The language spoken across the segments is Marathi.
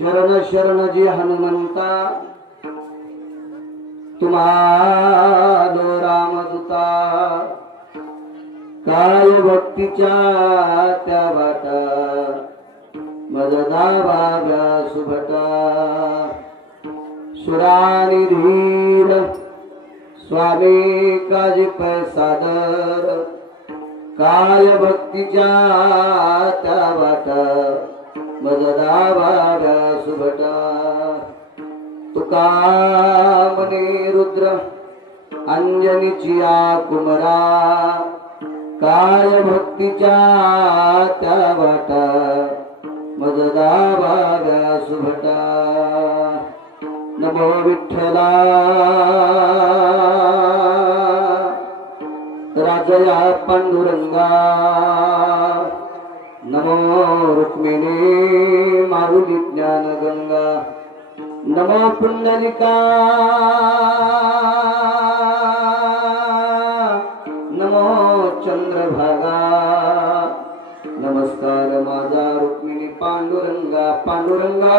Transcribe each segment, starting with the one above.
शरण शरण जी हनुमंता तुम्हारो रामदूता काय भक्तीच्या त्या वाटा मजदा भाव्या सुभटा सुरानी धीर स्वामी काजी पैसादर काय भक्तीच्या त्या वाटा मजदा भाव्या सुभटा तुका मने रुद्र अंजनीची कुमरा काय भक्तीच्या त्या वाटा मजदा भाव्या सुभटा नमो विठ्ठला राजया पांडुरंगा नमो रुक्मिणी मारुली ज्ञान गंगा नमो पुंडलिका नमो चंद्रभागा नमस्कार माझा रुक्मिणी पांडुरंगा पांडुरंगा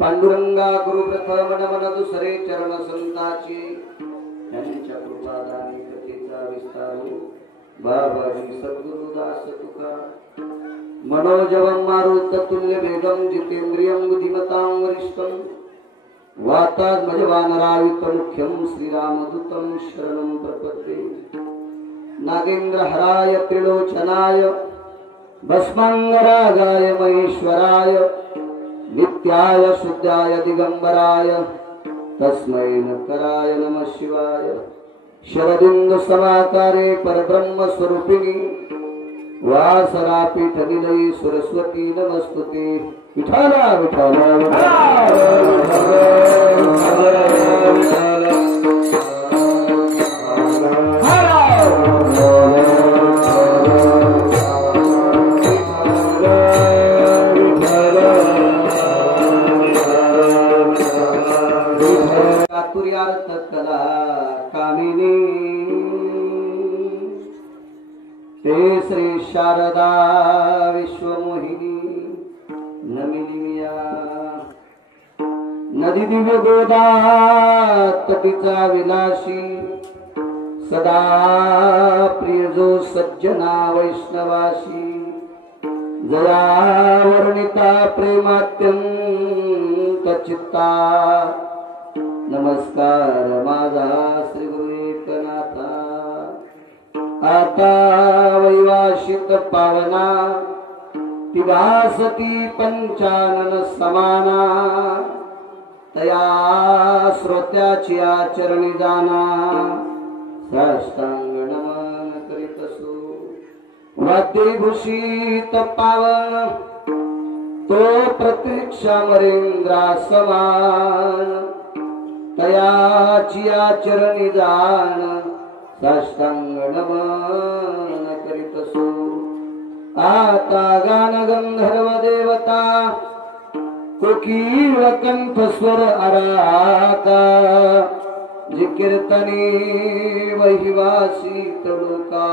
पांडुरंगा गुरु प्रथम नमन दुसरे चरण संताची त्यांच्या कृपादानी कथेचा विस्तार बाबाजी सद्गुरुदास तुका मनोजवं मारुत तुल्य वेगं जितेंद्रियं बुद्धिमतां वरिष्ठं वातात्मजवानरायुत मुख्यं श्रीरामदूतं शरणं प्रपद्ये नागेंद्र हराय त्रिलोचनाय भस्मांगरागाय महेश्वराय नित्याय शुद्धाय दिगंबराय तस्मै नकराय नमः शिवाय शरदिंदु समाकारे परब्रह्म स्वरूपिणी वासरापीठ निलयी सरस्वती नमस्तुते विठाला विठाला कला कामिनी ते श्री शारदा विश्वमोहिनी नमिनिया नदी दिव्य गोदा तटीचा विलासी सदा प्रिय जो सज्जना वैष्णवासी जया वर्णिता प्रेमात्यंत चित्ता नमस्कार माझा श्री गुरु एकनाथा आता वैवाशित पावना तिवासती पंचानन समाना तया श्रोत्याची आचरणी जाना साष्टांग नमन करीतसो वाद्यभूषित पावन तो प्रतीक्षा मरेंद्रा समान तयाची आचरणी जाण साष्टांग नमन करीतसो आता गान गंधर्व देवता कोकीळ कंठ स्वर आराता जी कीर्तनी वहिवासी तडुका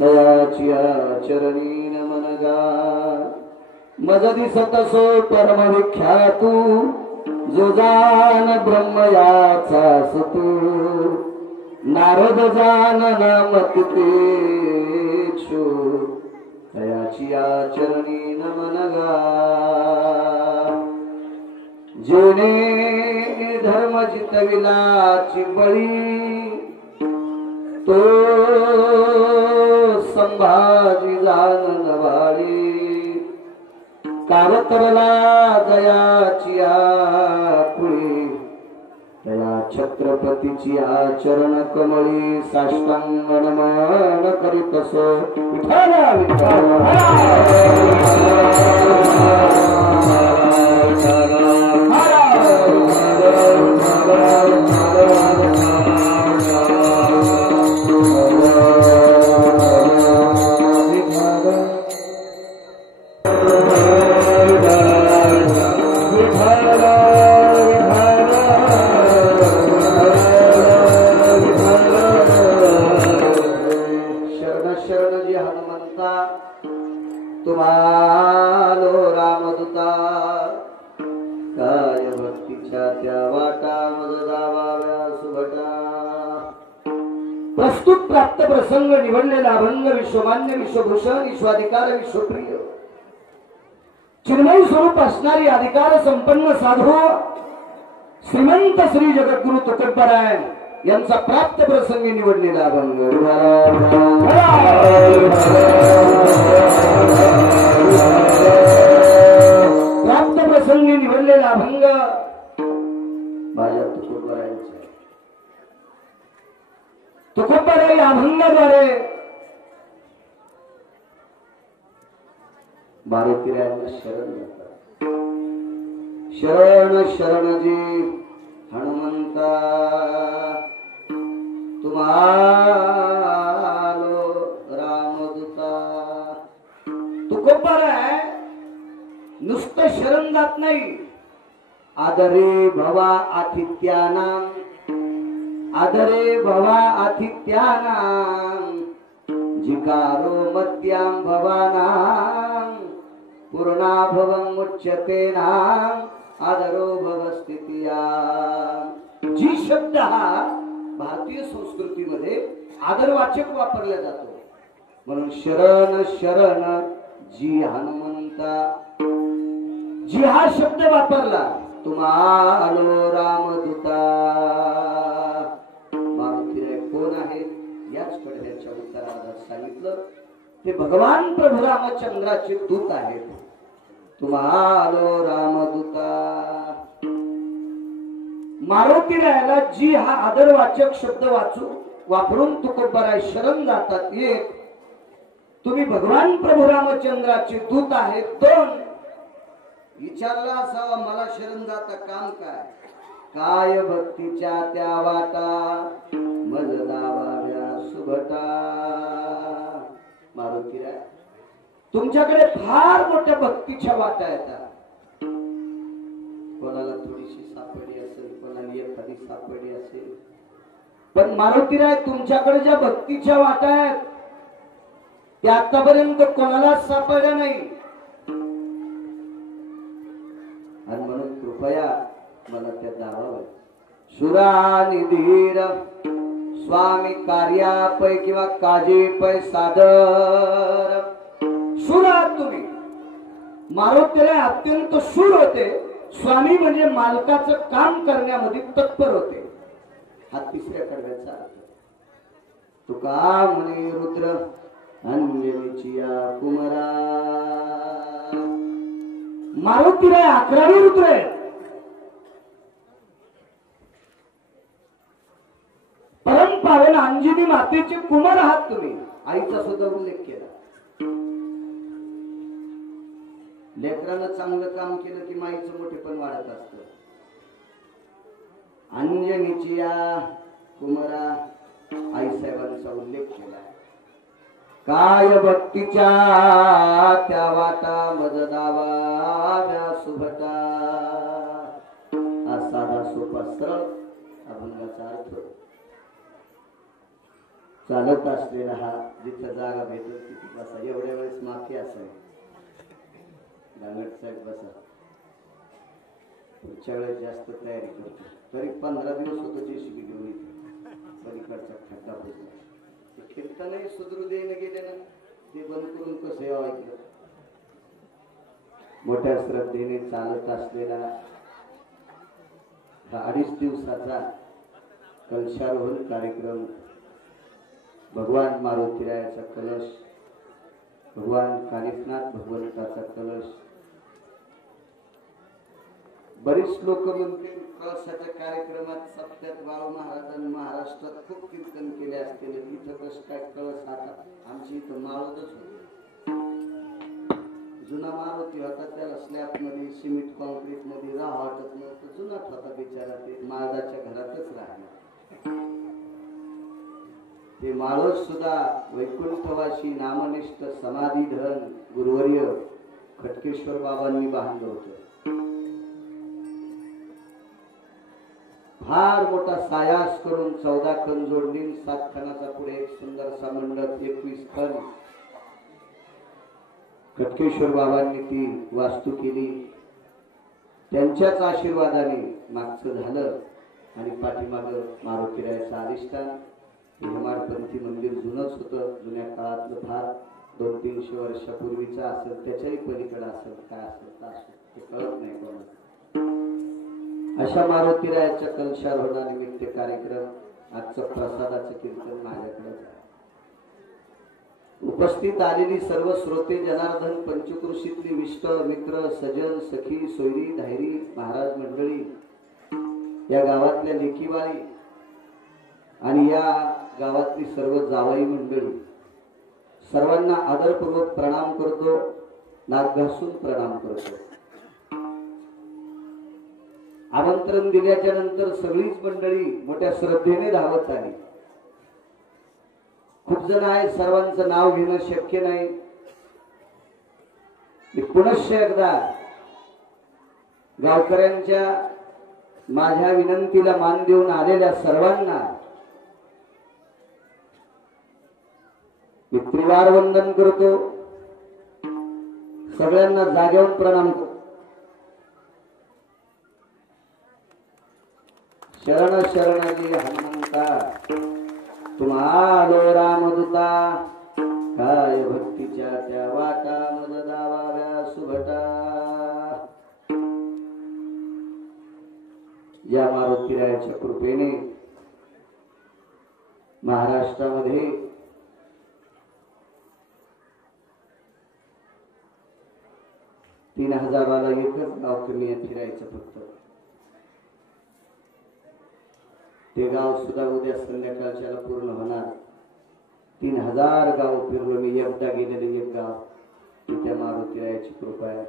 तयाची आचरणी नमन गा मज दिसत सो परम विख्यातू जो जान ब्रह्म याचा सतू नारद जान नाम तितेक्षु तयाची आचरणी नमन गा जेने धर्म जितविलाची बळी तो संभाजी जान नवाळी कावतरला दयाची आकुळी तया छत्रपतीची आचरण कमळी साष्टांग नमन करीतसो विठ्ठला विठ्ठला तुम्हालो रामदूता काय भक्तीच्या त्या वाटा मज दावाव्या सुभटा प्रस्तुत प्राप्त प्रसंग निवडलेला अभंग विश्वमान्य विश्वभूषण विश्वाधिकार विश्वप्रिय चिन्मय स्वरूप असणारी अधिकार संपन्न साधू श्रीमंत श्री जगद्गुरु तुकोबराय यांचा प्राप्त प्रसंगी निवडलेला अभंग प्राप्त प्रसंगी निवडलेला अभंग माझ्या तुकोबरायांचा तुकोबराय अभंगाद्वारे मारुतीरायांना शरण जातात शरण शरणजी हनुमंता तुम्हालो रामदूता तुकोबराय नुसतं शरण जात नाही आदरे भवा आतिथ्यानां आदरे भवा आतिथ्यानां जिकारो मध्यां भवानां पूर्णा भवं मुच्यते नां आदरो भव स्थितिया जी शब्द हा भारतीय संस्कृतीमध्ये आदरवाचक वापरला जातो म्हणून शरण शरण जी हनुमंता जी हा शब्द वापरला तुम्हालो रामदूता मारुतीराय कोण आहेत याच कडव्याच्या उत्तरार्धात सांगितलं ते भगवान प्रभू रामचंद्राचे दूत आहेत तुम्हालो रामदूता मारुतीरायाला जी हा आदरवाचक शब्द वापरून तुकोबराय शरण जातात एक तुम्ही भगवान प्रभू रामचंद्राचे दूत आहेत दोन विचारला असावा मला शरण जाता काम काय काय भक्तीच्या त्या वाटा मज दावाव्या सुभटा मारुतीराय तुमच्याकडे फार मोठ्या भक्तीच्या वाटा येतात कोणाला थोडीशी सापडली असेल कोणाला एखादी सापडली असेल पण मारुतीराय तुमच्याकडे ज्या भक्तीच्या वाटा आहेत त्या आतापर्यंत कोणालाच सापडल्या नाही आणि म्हणून कृपया मला त्या दावाव्या सुरानिधीर स्वामी कार्यापै किंवा काजेपै सादर शूर तुम्ही मारुतीराय अत्यंत शूर होते स्वामी म्हणजे मालकाचं काम करण्यामध्ये तत्पर होते हा तिसऱ्या कडव्याचा अर्थ तुका म्हणे रुद्र अंजनीची या कुमरा. मारुतीराय 11वी रुद्र आहे. परम पावन अंजनी मातेचे कुमार आहात तुम्ही. आईचा सुद्धा उल्लेख केला. लेकरानं चांगलं काम केलं की माईचं मोठेपण वाढत असत. अंजनीची या कुमारा आई साहेबांचा उल्लेख केला. काय भक्तीच्या त्या वाटा मज दावा सुभटा. हा साधा सोपा सरळ अभंगाचा अर्थ. चालत असलेला हा जिथं जागा भेटल तिथे बसा. एवढ्या वेळेस माफी असाय गांगट साहेब बसा. पुढच्या वेळेस जास्त तयारी करतो. तरी 15 दिवस होतो जेसीबी घेऊन पलीकडचा खड्डा पोचला. कीर्तनही सुधरू देणं गेले ना ते बंद करून कसं यावं ऐकलं. मोठ्या श्रद्धेने चालत असलेला हा 2.5 दिवसाचा कलशारोहण कार्यक्रम. भगवान मारुतीरायाचा कलश, भगवान कानिफनाथ भगवंताचा कलश. बरीच लोक म्हणतील कळसाच्या कार्यक्रमात सप्त्यात बाळू महाराजांनी महाराष्ट्रात खूप कीर्तन केले असतील. इथं कसं काय कळस आता. आमची इथं माळवतच होती. जुना मारुती होता त्याला स्लॅब मध्ये सिमेंट कॉन्क्रीट मध्ये राहा वाटत नव्हतं. जुनाच होता बिचारा. ते महाराजाच्या घरातच राहिला. ते माळस सुद्धा वैकुंठवासी नामनिष्ठ समाधी धन गुरुवर्य खटकेश्वर बाबांनी बांधलं होतं. फार मोठा सायास करून 14 खण जोडणी 7 खणाचा पुढे एक सुंदरसा मंडप 21 खण खटकेश्वर बाबांनी ती वास्तू केली. त्यांच्याच आशीर्वादाने मागचं झालं. आणि पाठीमाग मारुतीरायाचं अधिष्ठान. हेमाडपंथी मंदिर जुनच होतं. जुन्या काळातलं फार 200-300 वर्षापूर्वीचं असेल. त्याच्याही पलीकडे असेल काय असेल तर असेल ते कळत नाही कोणाला. अशा मारुतीरायाच्या कलशारोहणानिमित्त कार्यक्रम. आजचं प्रसादाचं कीर्तन माझ्याकडे. उपस्थित आलेली सर्व श्रोते जनार्दन पंचकृषीतली विष्ट मित्र सजन सखी सोयरी धायरी महाराज मंडळी, या गावातल्या लेकीबाळी आणि या गावातली सर्व जावई मंडळी, सर्वांना आदरपूर्वक प्रणाम करतो. नाक घासून प्रणाम करतो. आमंत्रण दिल्याच्या नंतर सगळीच मंडळी मोठ्या श्रद्धेने धावत आली. खूप जण आहे. सर्वांचं नाव घेणं शक्य नाही. पुनश्च एकदा गावकऱ्यांच्या माझ्या विनंतीला मान देऊन आलेल्या सर्वांना मी त्रिवार वंदन करतो. सगळ्यांना जाग्यावरून प्रणाम करतो. शरण शरणाजी हनुमंता तुम्हालो रामदूता. काय भक्तीच्या त्या वाटा मज दावाव्या सुभटा. या मारुतीरायाच्या कृपेने महाराष्ट्रामध्ये तीन हजाराला एकच गाव कमी आहे फिरायचं फक्त. ते गाव सुद्धा उद्या संध्याकाळच्याला पूर्ण होणार. 3000 गाव फिरलो मी. एकदा गेलेले एक गाव. त्या मारुतीरायाची कृपा आहे.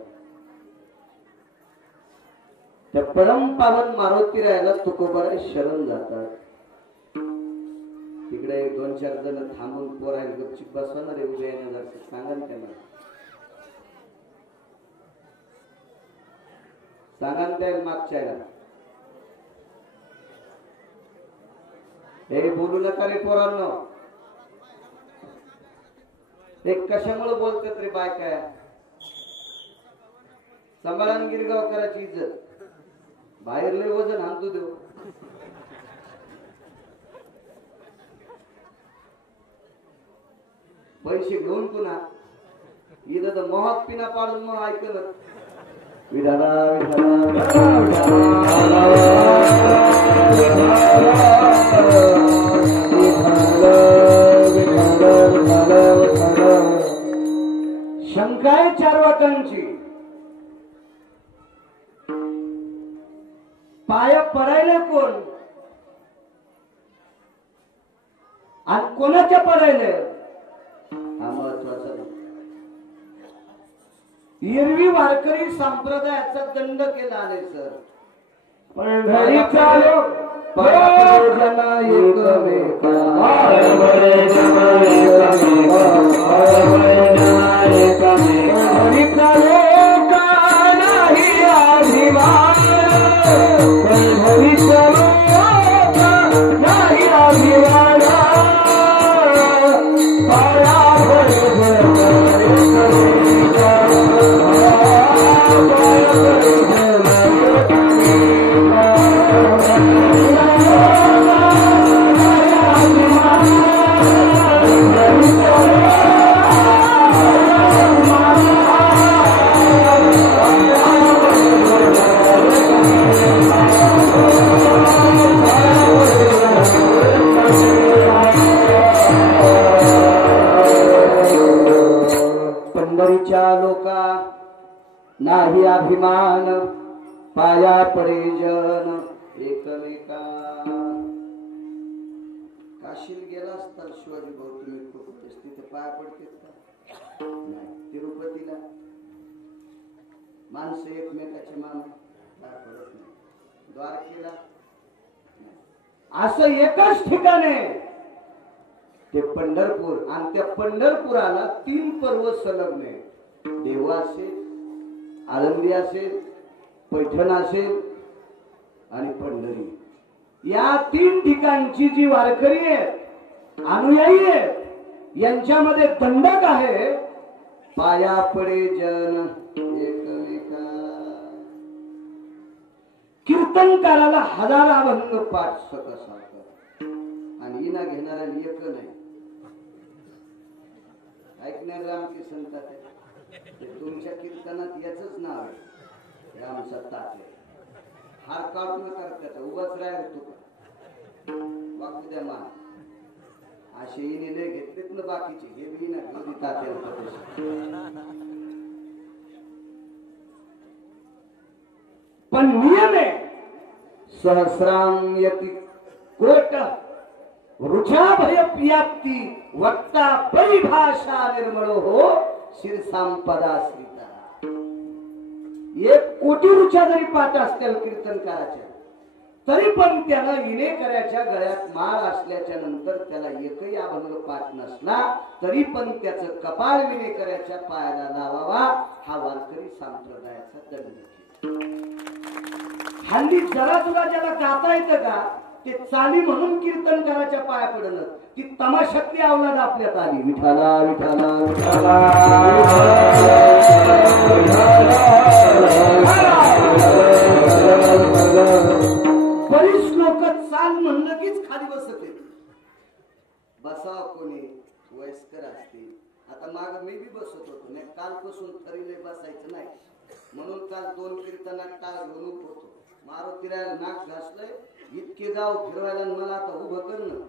त्या परम पावन मारुतीरायाला तुकोबारा शरण जातात. तिकडे 2-4 जण थांबून पोरायला गपचिप बसवणार आहे. उद्या येणार सांगा ना त्यांना. सांगा ना त्या मागच्या. हे बोलू नका रे पोरांनो. हे कशामुळे बोलतात रे बायका. सांभाळून गिरगावकराची इज्जत. बाहेर लय वजन आणतो देऊ. पैसे घेऊन पुन्हा इथं तर मोहात पिना पाडून मग ऐकलं. विधाना विधाना सेवकांची पाया पडायला कोण आणि कोणाच्या पडायला हा महत्वाचा. एरवी वारकरी संप्रदायाचा दंड केला आहे सर. पंढरीचा लोक जना एकमेका पंढरीचा लोक नाही अभिमान पंढरीचा लोक नाही अभिमान लोका नाही अभिमान पाया पडे जन एकमेका. काशील गेला असता शिवाजी भाऊ तुम्ही तिथे पाया पडते का? तिरुपतीला माणसं एकमेकाचे मान पाया पडत नाही. द्वारकेला असं एकच ठिकाणे ते पंढरपूर आणि त्या पंढरपुराला 3 पर्व संलग्न आहे. देवा असेल, आळंदी असेल, पैठण असेल आणि पंढरी. या 3 ठिकाणची जी वारकरी आहेत, अनुयायी आहेत, यांच्यामध्ये दंडक आहे पाया पडे जन एकमेका. कीर्तनकाराला 1000 अभंग पाठ सकसा आणि इना घेणारा एक नाही. ऐकणार रामकी संतात तुमच्या कीर्तनात याच नाव आहे राम सत्तात. हार काढू नका त्याचा उभाच राय होतो बाकू द्या मान असे इने घेतलेत ना बाकीचे हे बी ना घेऊ पण नियम आहे. सहस्राम यति कोट रुचा भय व्याप्ती वक्ता परिभाषा निर्मळो हो शिरसांपदा श्रीता. 1 कोटी रुचा जरी पाठ असतील कीर्तनकाराच्या तरी पण त्याला विनेकऱ्याच्या गळ्यात माळ असल्याच्या नंतर त्याला एकही अभंग पाठ नसला तरी पण त्याचं कपाळ विनेकऱ्याच्या पायाला लावावा हा वारकरी संप्रदायाचा दंड. हल्ली जरा तुला ज्याला गाता येतं का ते चाली म्हणून कीर्तनकाराच्या पाया पडलं. ती तमाशातली अवलाद आपल्यात आली. विठाला विठाला विठाला बरीच लोक चाल म्हणलं कीच खाली बसते. बसाव कोणी वयस्कर असते. आता माग मी बी बसत होतो नाही कालपासून ठरले बसायचं नाही म्हणून काल 2 कीर्तनात टाळ घेऊन होतो. मारुतीरायला नाक घासलंय इतके गाव फिरवायला मला आता उभं करणं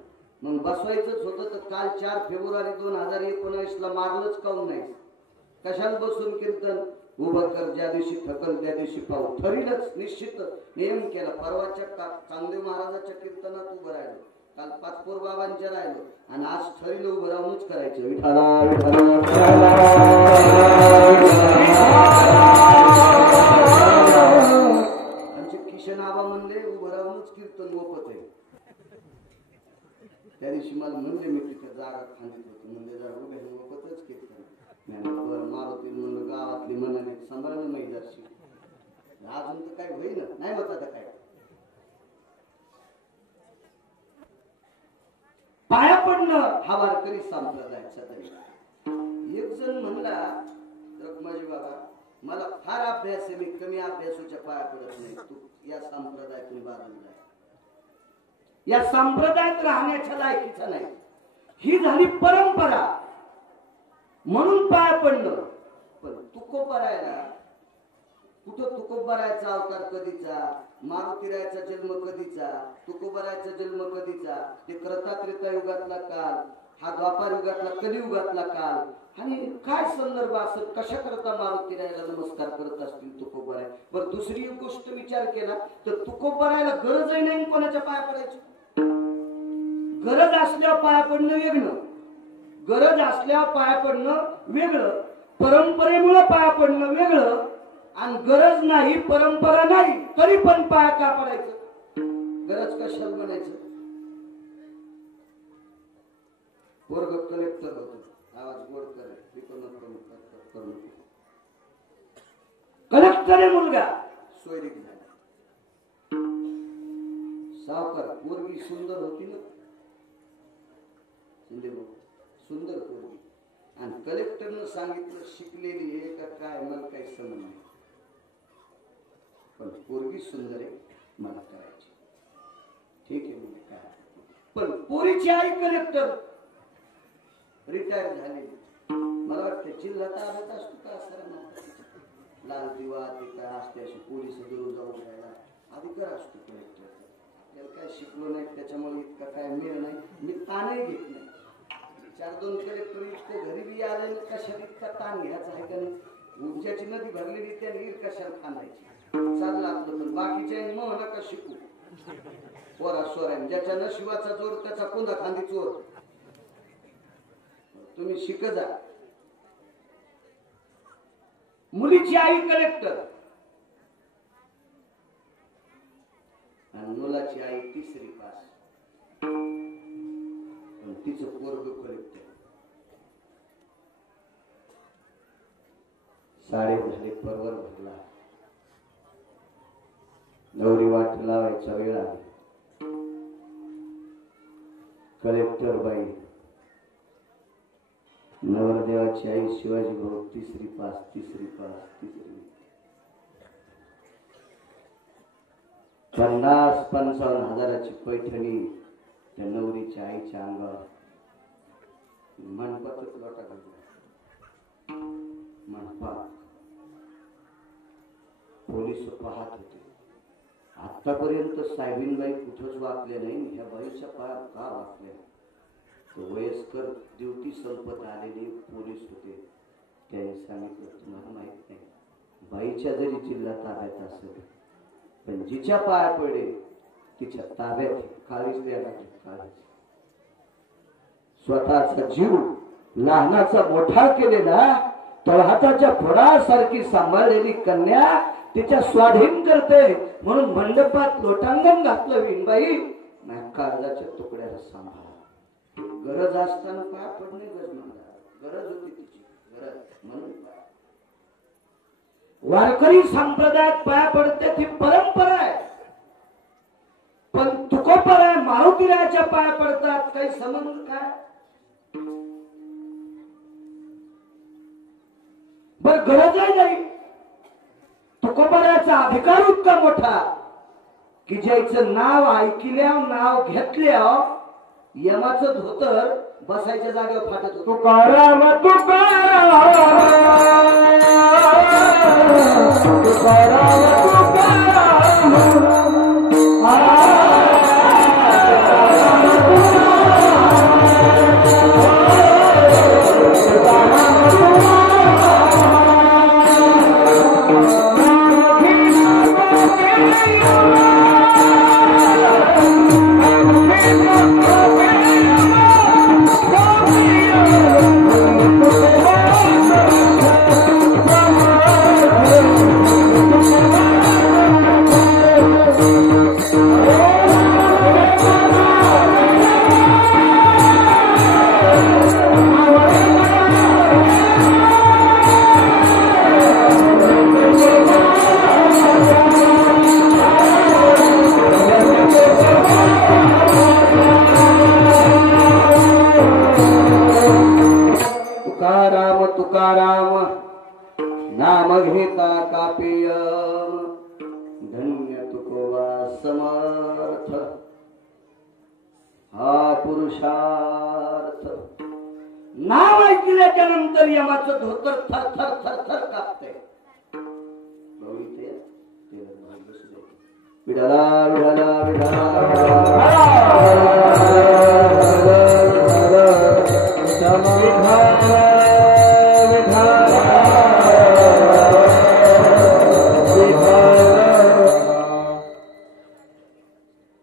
मग बसवायचंच होतं तर काल 4 फेब्रुवारी 2019 ला मारलंच काऊन नाही. कशाला बसून कीर्तन उभं कर ज्या दिवशी थकल त्या दिवशी पाहू. ठरीलच निश्चित नियम केला. परवाच्या चांगदेव महाराजाच्या कीर्तनात उभं राहिलो काल पाचपोर बाबांच्या राहिलो आणि आज ठरीलं उभं राहूनच करायचं. विठाला विठाला किशन आबा म्हणले उभं राहूनच कीर्तन ओपत आहे. त्या दिवशी मला म्हणले मी तिथे जागा खांदित होतो म्हणजे जरा उभे ओपतच कीर्तन मारुती म्हणलं गावातली मनाने सांभाळणं नाही जरशी अजून तर काय होईना नाही होत आता काय. पाया पडणं हा वारकरी संप्रदायाचा तरी. एक जण म्हणला रखमाजी बाबा मला फार अभ्यास आहे मी कमी अभ्यासाच्या पाया पडत नाही. तू या संप्रदायातून बाजूला या संप्रदायात राहण्याच्या लायकीचा नाही. ही झाली परंपरा म्हणून पाया पडणं. पण तुकोबारायला कुठं तुकोबारायचा अवतार कधीचा मारुतीरायाचा जन्म कधीचा, तुकोबारायाचा जन्म कधीचा, ते त्रेता युगातला काल, हा द्वापार युगातला कलियुगातला काल, आणि काय संदर्भ असेल, कशा करता मारुतीरायाला नमस्कार करत असतील तुकोबाराय. बरं दुसरी गोष्ट विचार केला तर तुकोबारायला गरजही नाही कोणाच्या पाया पडायची. गरज असल्यावर पाया पडणं वेगळं, गरज असल्यावर पाया पडणं वेगळं, परंपरेमुळे पाया पडणं वेगळं, आणि गरज नाही परंपरा नाही तरी पण पाया का पडायचं. गरज कशाला म्हणायचं. वर्ग कलेक्टर होतो, आवाज गोड करे, कलेक्टर आहे मुलगा, सोयरीक झाला, सावकार. पोरगी सुंदर होती ना, सुंदर पोरगी, आणि कलेक्टरनं सांगितलं शिकलेली आहे का काय मला काही समज नाही, पण पोरगी सुंदर आहे, मला करायची. ठीक आहे म्हणजे काय, पण पोरीची आई कलेक्टर रिटायर झाली. मला वाटतं जिल्हा ताब्यात असतो का सर, लाल दिवा ते काय असते, अशी पोलीस दरून जाऊन राहायला अधिकार असतो कलेक्टरचा. आपल्याला काय शिकलो नाही त्याच्यामुळे इतका काय मेळ नाही, मी ताणही घेत नाही. 4-2 कलेक्टर इतकं घरी बी आले कशाला इतका ताण घ्यायचा आहे का नाही. ऊर्जाची नदी भरलेली त्या नीर कशाला खांदायची, चाललं आपलं. पण बाकीच्या मग नका शिकू पोरा सोऱ्या, ज्याच्या नशिबाचा जोर त्याचा कुंदा खांदी चोर. तुम्ही शिक जा. मुलीची आई कलेक्टर आणि मुलाची आई 3री पास, पण तिचं पोरग कलेक्टर. साडे झाले, परवर भरला, नवरी वाट लावायचा वेळ आला. कलेक्टर बाई नवरदेवाची आई शिवाजी भाऊ 3री पास, 3री पास, 3री. 50-55 हजाराची पैठणी त्या नवरीच्या आईच्या अंगावर. मनपातच लोटा घालला, मनपात. पोलीस पाहत होते. आतापर्यंत साहेबीनबाई कुठंच वाचले नाही, ह्या बाईच्या पायात का वाचल्या. वयस्कर ड्युटी संपत आलेले पोलीस होते. त्यांनी सांगितलं तुम्हाला माहित नाही, बाईच्या जरी जिल्हा ताब्यात असेल पण जिच्या पाया पडे तिच्या ताब्यात काळीच द्यायला काळीच. स्वतःचा जीव लहानाचा मोठा केलेला तळहाताच्या फोडासारखी सांभाळलेली कन्या तिच्या स्वाधीन करते म्हणून मंडपात लोटांगण घातलं. विणबाई माझ्या काळजाच्या तुकड्याला सांभाळा. गरज असताना पाय पडणे गरज होती तिची, गरज म्हणून वारकरी संप्रदायात पाया पडते ती परंपरा आहे. पण तुकोबाराय मारुतीरायाच्या पाया पडतात, काही संबंध काय. बर गरजही नाही. तुकोबारायाचा अधिकार इतका मोठा की ज्याचं नाव ऐकल्या, नाव घेतल्या यमाचं धोतर बसायच्या जागेवर फाटत होतं. तुकाराम तुकाराम तुकाराम नाव ऐकल्याच्या नंतर यमाचं धोतर थर थर थर थर कापते. विठला विठला विठला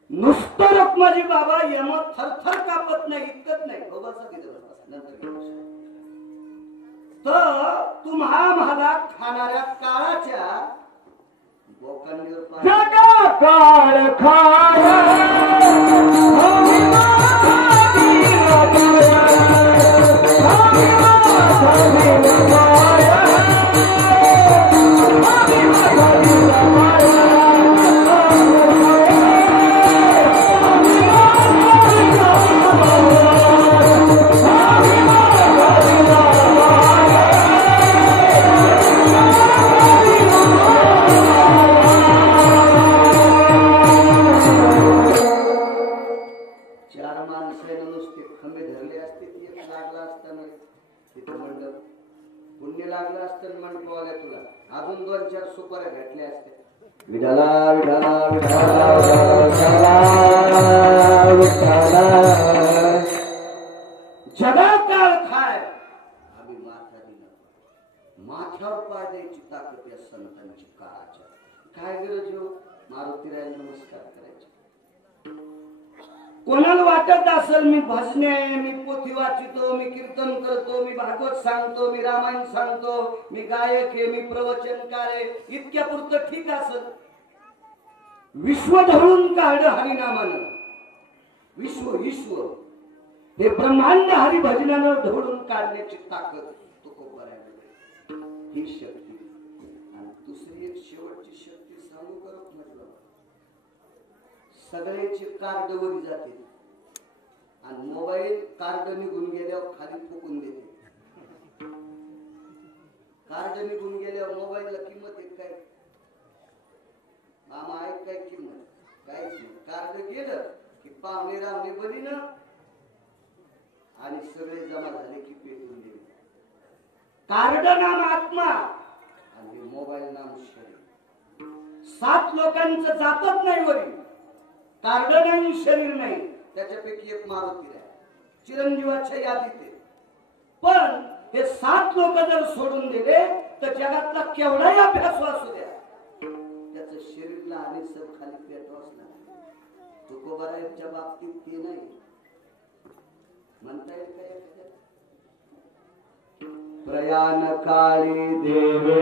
नुसतं रखमाजी बाबा यम थरथर कापत नाही, इतकत नाही. तर तुम्हा मला खाणाऱ्या काळाच्या जगा काळ खाया अजून 2-4 सुपाऱ्या भेटल्या असत्या. विठला विठला विठला विठला जगा काळ खाय आम्ही माथ्यावर पाय द्यायची ताकद या संतांची काळाच्या. काय गरज हो मारुतीरायाला नमस्कार करायचे. कोणाला वाटत असेल मी भजने आहे, मी पोथी वाचितो, मी कीर्तन करतो, मी भागवत सांगतो, मी रामायण सांगतो, मी गायक आहे, मी प्रवचनकार आहे, इतक्या पुरतं ठीक असेल. विश्व धरून काढ हरिनामानं. विश्व हे ब्रह्मांड हरिभजनानं धरून काढण्याची ताकद तुकोबारायला ही शक्ती. आणि दुसरी एक शेवटची शक्ती सांगू करत म्हटलं, सगळ्याची कार्ड वरी जाते आणि मोबाईल कार्ड निघून गेल्यावर खाली फुकून देते. कार्ड निघून गेल्यावर मोबाईलला किंमत आहे काय? मामा आहे काय किंमत? काहीच नाही. कार्ड गेलं की पाहुणे रावणे बरी ना आणि सगळे जमा झाले की पेटून गेले. कार्ड नाम आत्मा आणि मोबाईल नाम शरीर. 7 लोकांचं जातच नाही वरी. कार्ड नाही, शरीर नाही, त्याच्यापैकी एक मारुती आहे, चिरंजीवाच्या यादीत आहे. पण हे 7 लोक जर सोडून दिले तर जगातला केवढाही अभ्यास असू द्या त्याचं शरीरला आणि सब खाली पेटवाच नाही. तुकोबारायच्या बाबतीत ते नाही म्हणता येईल काय? प्रयाण काळी देवे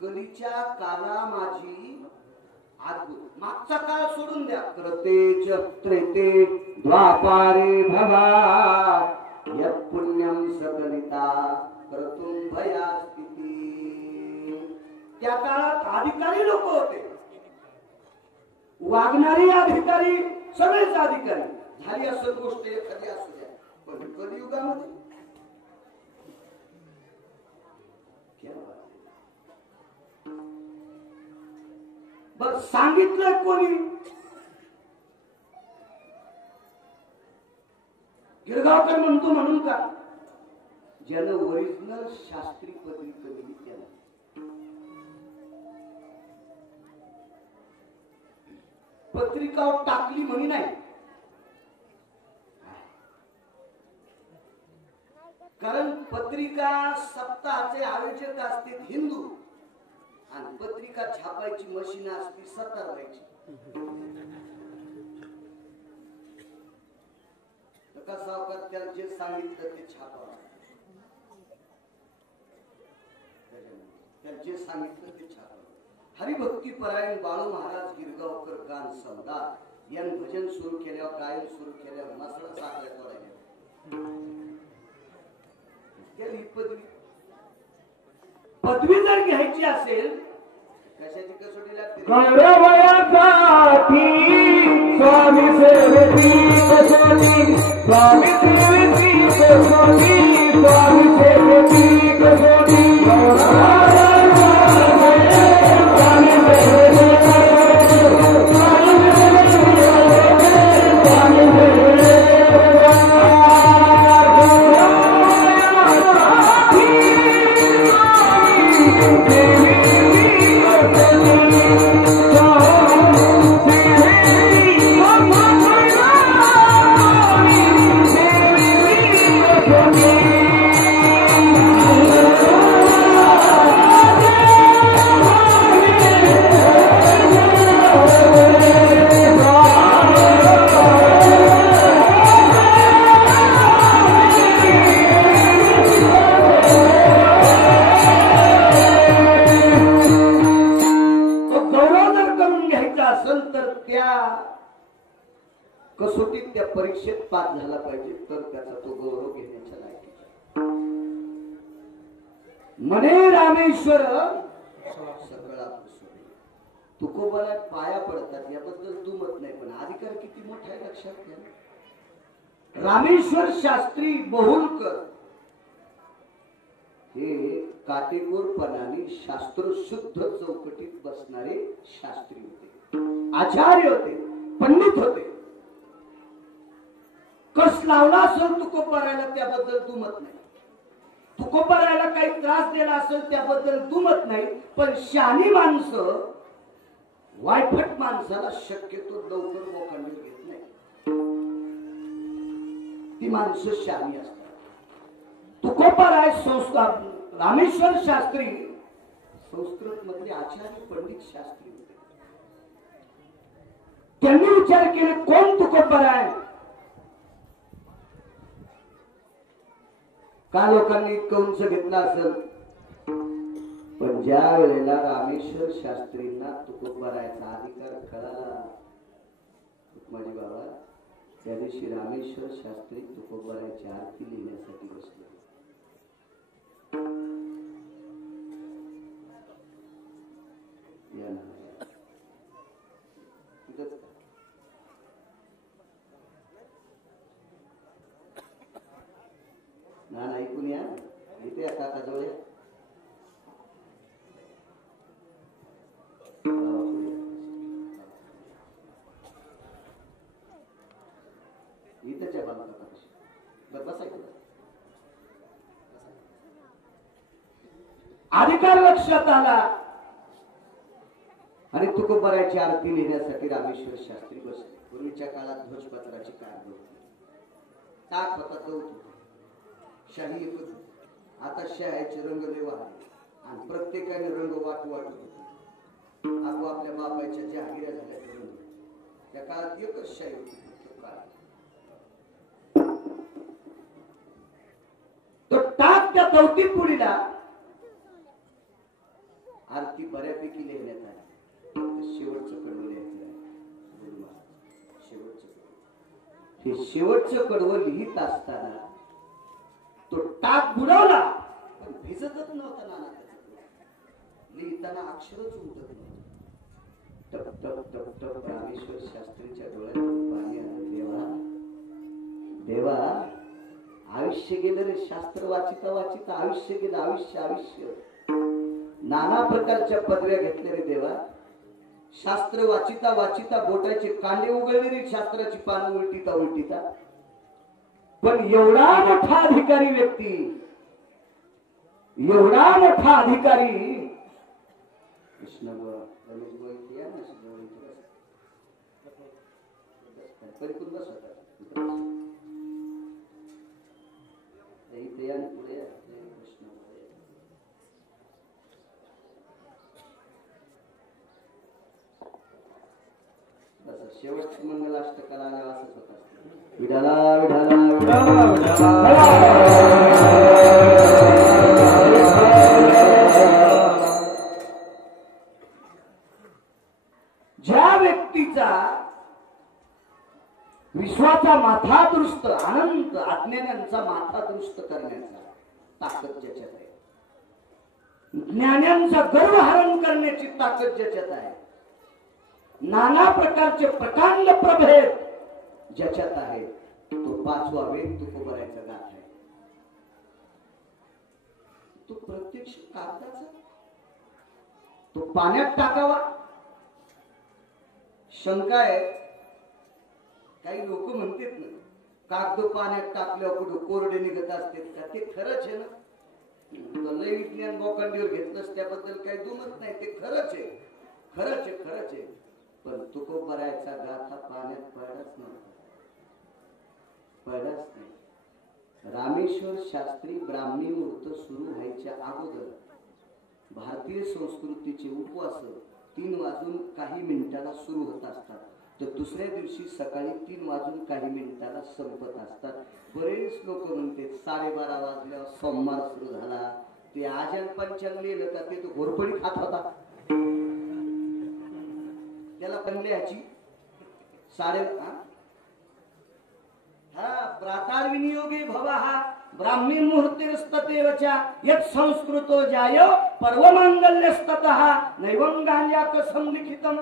कलीच्या काला माझी अद्भुत. मागचा काळ सोडून द्या. कृतेच त्रेते द्वापारे भवा यत् पुण्यम सकलिता कर्तुं भया स्थिती. त्या काळात अधिकारी लोक होते, वागणारी अधिकारी, सगळेच अधिकारी. झाली असं गोष्ट एखादी असू द्या, पण कलियुगामध्ये बर सांगितलं कोणी? गिरगावकर म्हणतो म्हणून का? ज्यानं ओरिजिनल शास्त्री पदवी कधी त्याला पत्रिका टाकली म्हणी नाही. कारण पत्रिका पत्रिका सप्ताहाचे आयोजक असतील हिंदू आणि पत्रिका छापायची मशीन असती सतरवायची. सावकार त्याला जे सांगितलं ते छापावं, त्याला जे सांगितलं ते छापावं. हरिभक्ती परायण बाळू महाराज गिरगावकर गान समदार यांनी भजन सुरू केल्यावर गायन सुरू केल्यावर मसळा साखळ्या तोडायला त्याला पदवी जर घ्यायची असेल कशाची कसोटी लागते. गौरवयासाठी स्वामी सेवेची कसोटी, स्वामी सेवेची कसोटी, स्वामी सेवेची कसोटी. स्वामी सेवेची कसोटीत त्या परीक्षेत पास झाला पाहिजे तर त्याचा तो गौरव घेण्याचा लायक. म्हणे रामेश्वर सगळा तुकोबाला पाया पडतात याबद्दल दुमत नाही, पण अधिकार किती मोठा आहे लक्षात घ्या. रामेश्वर शास्त्री बहुलकर हे काटेकोरपणाने शास्त्रशुद्ध चौकटीत बसणारे शास्त्री होते, आचार्य होते, पंडित होते. कस लावला असेल तुकोबारायला त्याबद्दल दुमत नाही, तुकोबारायला काही त्रास दिला असेल त्याबद्दल दुमत नाही, पण शहाणी माणसं वायफट माणसाला शक्यतो लवकर मोकांडील घेत नाही. ती माणसं शहाणी असतात. तुकोबाराय रामेश्वर शास्त्री संस्कृत मधले आचार्य पंडित शास्त्री होते. त्यांनी विचार केले कोण तुकोबाराय. का लोकांनी इतकं उंच घेतलं असेल, पण ज्या वेळेला रामेश्वर शास्त्रींना तुकोबारायचा अधिकार कळाला माझी बाबा, त्या दिवशी रामेश्वर शास्त्री तुकोबारायची आरती लिहिण्यासाठी बसले. ना ऐकून या, इथे काकाजवळ इथच्या बाजूला बसायचं. अधिकार लक्षात आला आणि तुकोबारायची आरती लिहिण्यासाठी रामेश्वर शास्त्री बसले. पूर्वीच्या काळात ध्वजपत्राची काढ होती, टाक होता, दौत होता, शाही एक होती. आता शाहीचे रंग लय वाढले आणि प्रत्येकाने रंग वाटू वाटत होते. आपापल्या बापाच्या जहागिऱ्या झाल्या रंग. त्या काळात एकच शाही होती. तो टाक त्या दौती पुढीला आरती बऱ्यापैकी लिहिण्यात आली. शेवटचं कडवं लिहायचं आहे. हे शेवटचं कडवं लिहित असताना तो टाक बुडवला, पण भिजतच नव्हता नाना. लिहिताना अक्षरच उमटत नव्हतं. टप टप टप टप रामेश्वर शास्त्रीच्या डोळ्यातून पाणी आलं. देवा देवा, आयुष्य गेलं रे. शास्त्र वाचिता वाचिता आयुष्य गेलं. आयुष्य आयुष्य नाना प्रकारच्या पदव्या घेतल्या रे देवा. शास्त्र वाचिता वाचिता बोटाचे कांडे उघडले रे. शास्त्राची पानं उलटीता उलटीता. पण एवढा मोठा अधिकारी व्यक्ती, एवढा मोठा अधिकारी कृष्ण पुढे शेवटची मंगलाष्टकाला आल्यावर असंच होत असतं. विठाला विठाला ज्या व्यक्तीचा विश्वाचा माथा दृष्ट अनंत अज्ञानांचा माथा दृष्ट करण्याचा ताकद ज्याच्यात आहे, ज्ञानांचा गर्वहरण करण्याची ताकद ज्याच्यात आहे, नाना प्रकारचे प्रकांड प्रभेद ज्याच्यात आहे, तो पाचवा वेद तुकोबरायचा गाथ आहे. तो प्रत्यक्ष कागदाचा, तो पाण्यात टाकावा. शंका आहे, काही लोक म्हणतात ना कागद पाण्यात टाकल्यावर कुठं कोरडे निघत असते का, ते खरंच आहे ना. लय विज्ञान बोकांडीवर घेतलंच त्याबद्दल काही दुमत नाही, ते खरंच आहे, खरंच आहे, खरंच आहे. पण तुकोबरायचा गाथा पाण्यात पडलाच नव्हता, पडलाच नाही. रामेश्वर शास्त्री ब्राह्मी मुहूर्त सुरू व्हायच्या अगोदर भारतीय संस्कृतीचे उपवास 3 वाजून काही मिनिटाला सुरू होत असतात, तर दुसऱ्या दिवशी सकाळी 3 वाजून काही मिनिटाला संपत असतात. बरेच लोक म्हणते 12:30 वाजल्यावर सोमवार सुरू झाला. ते आजन पंचांग लिहिलं का ते तो घोरपडी खात होता, त्याला पंगल्याची प्रातार विनियोगे भवः ब्राह्मी मुहूर्तिरस्ततेवचा यत् संस्कृतो जायो पर्वमांगल्यस्ततः नैवं गाल्याकसं लिखितम्.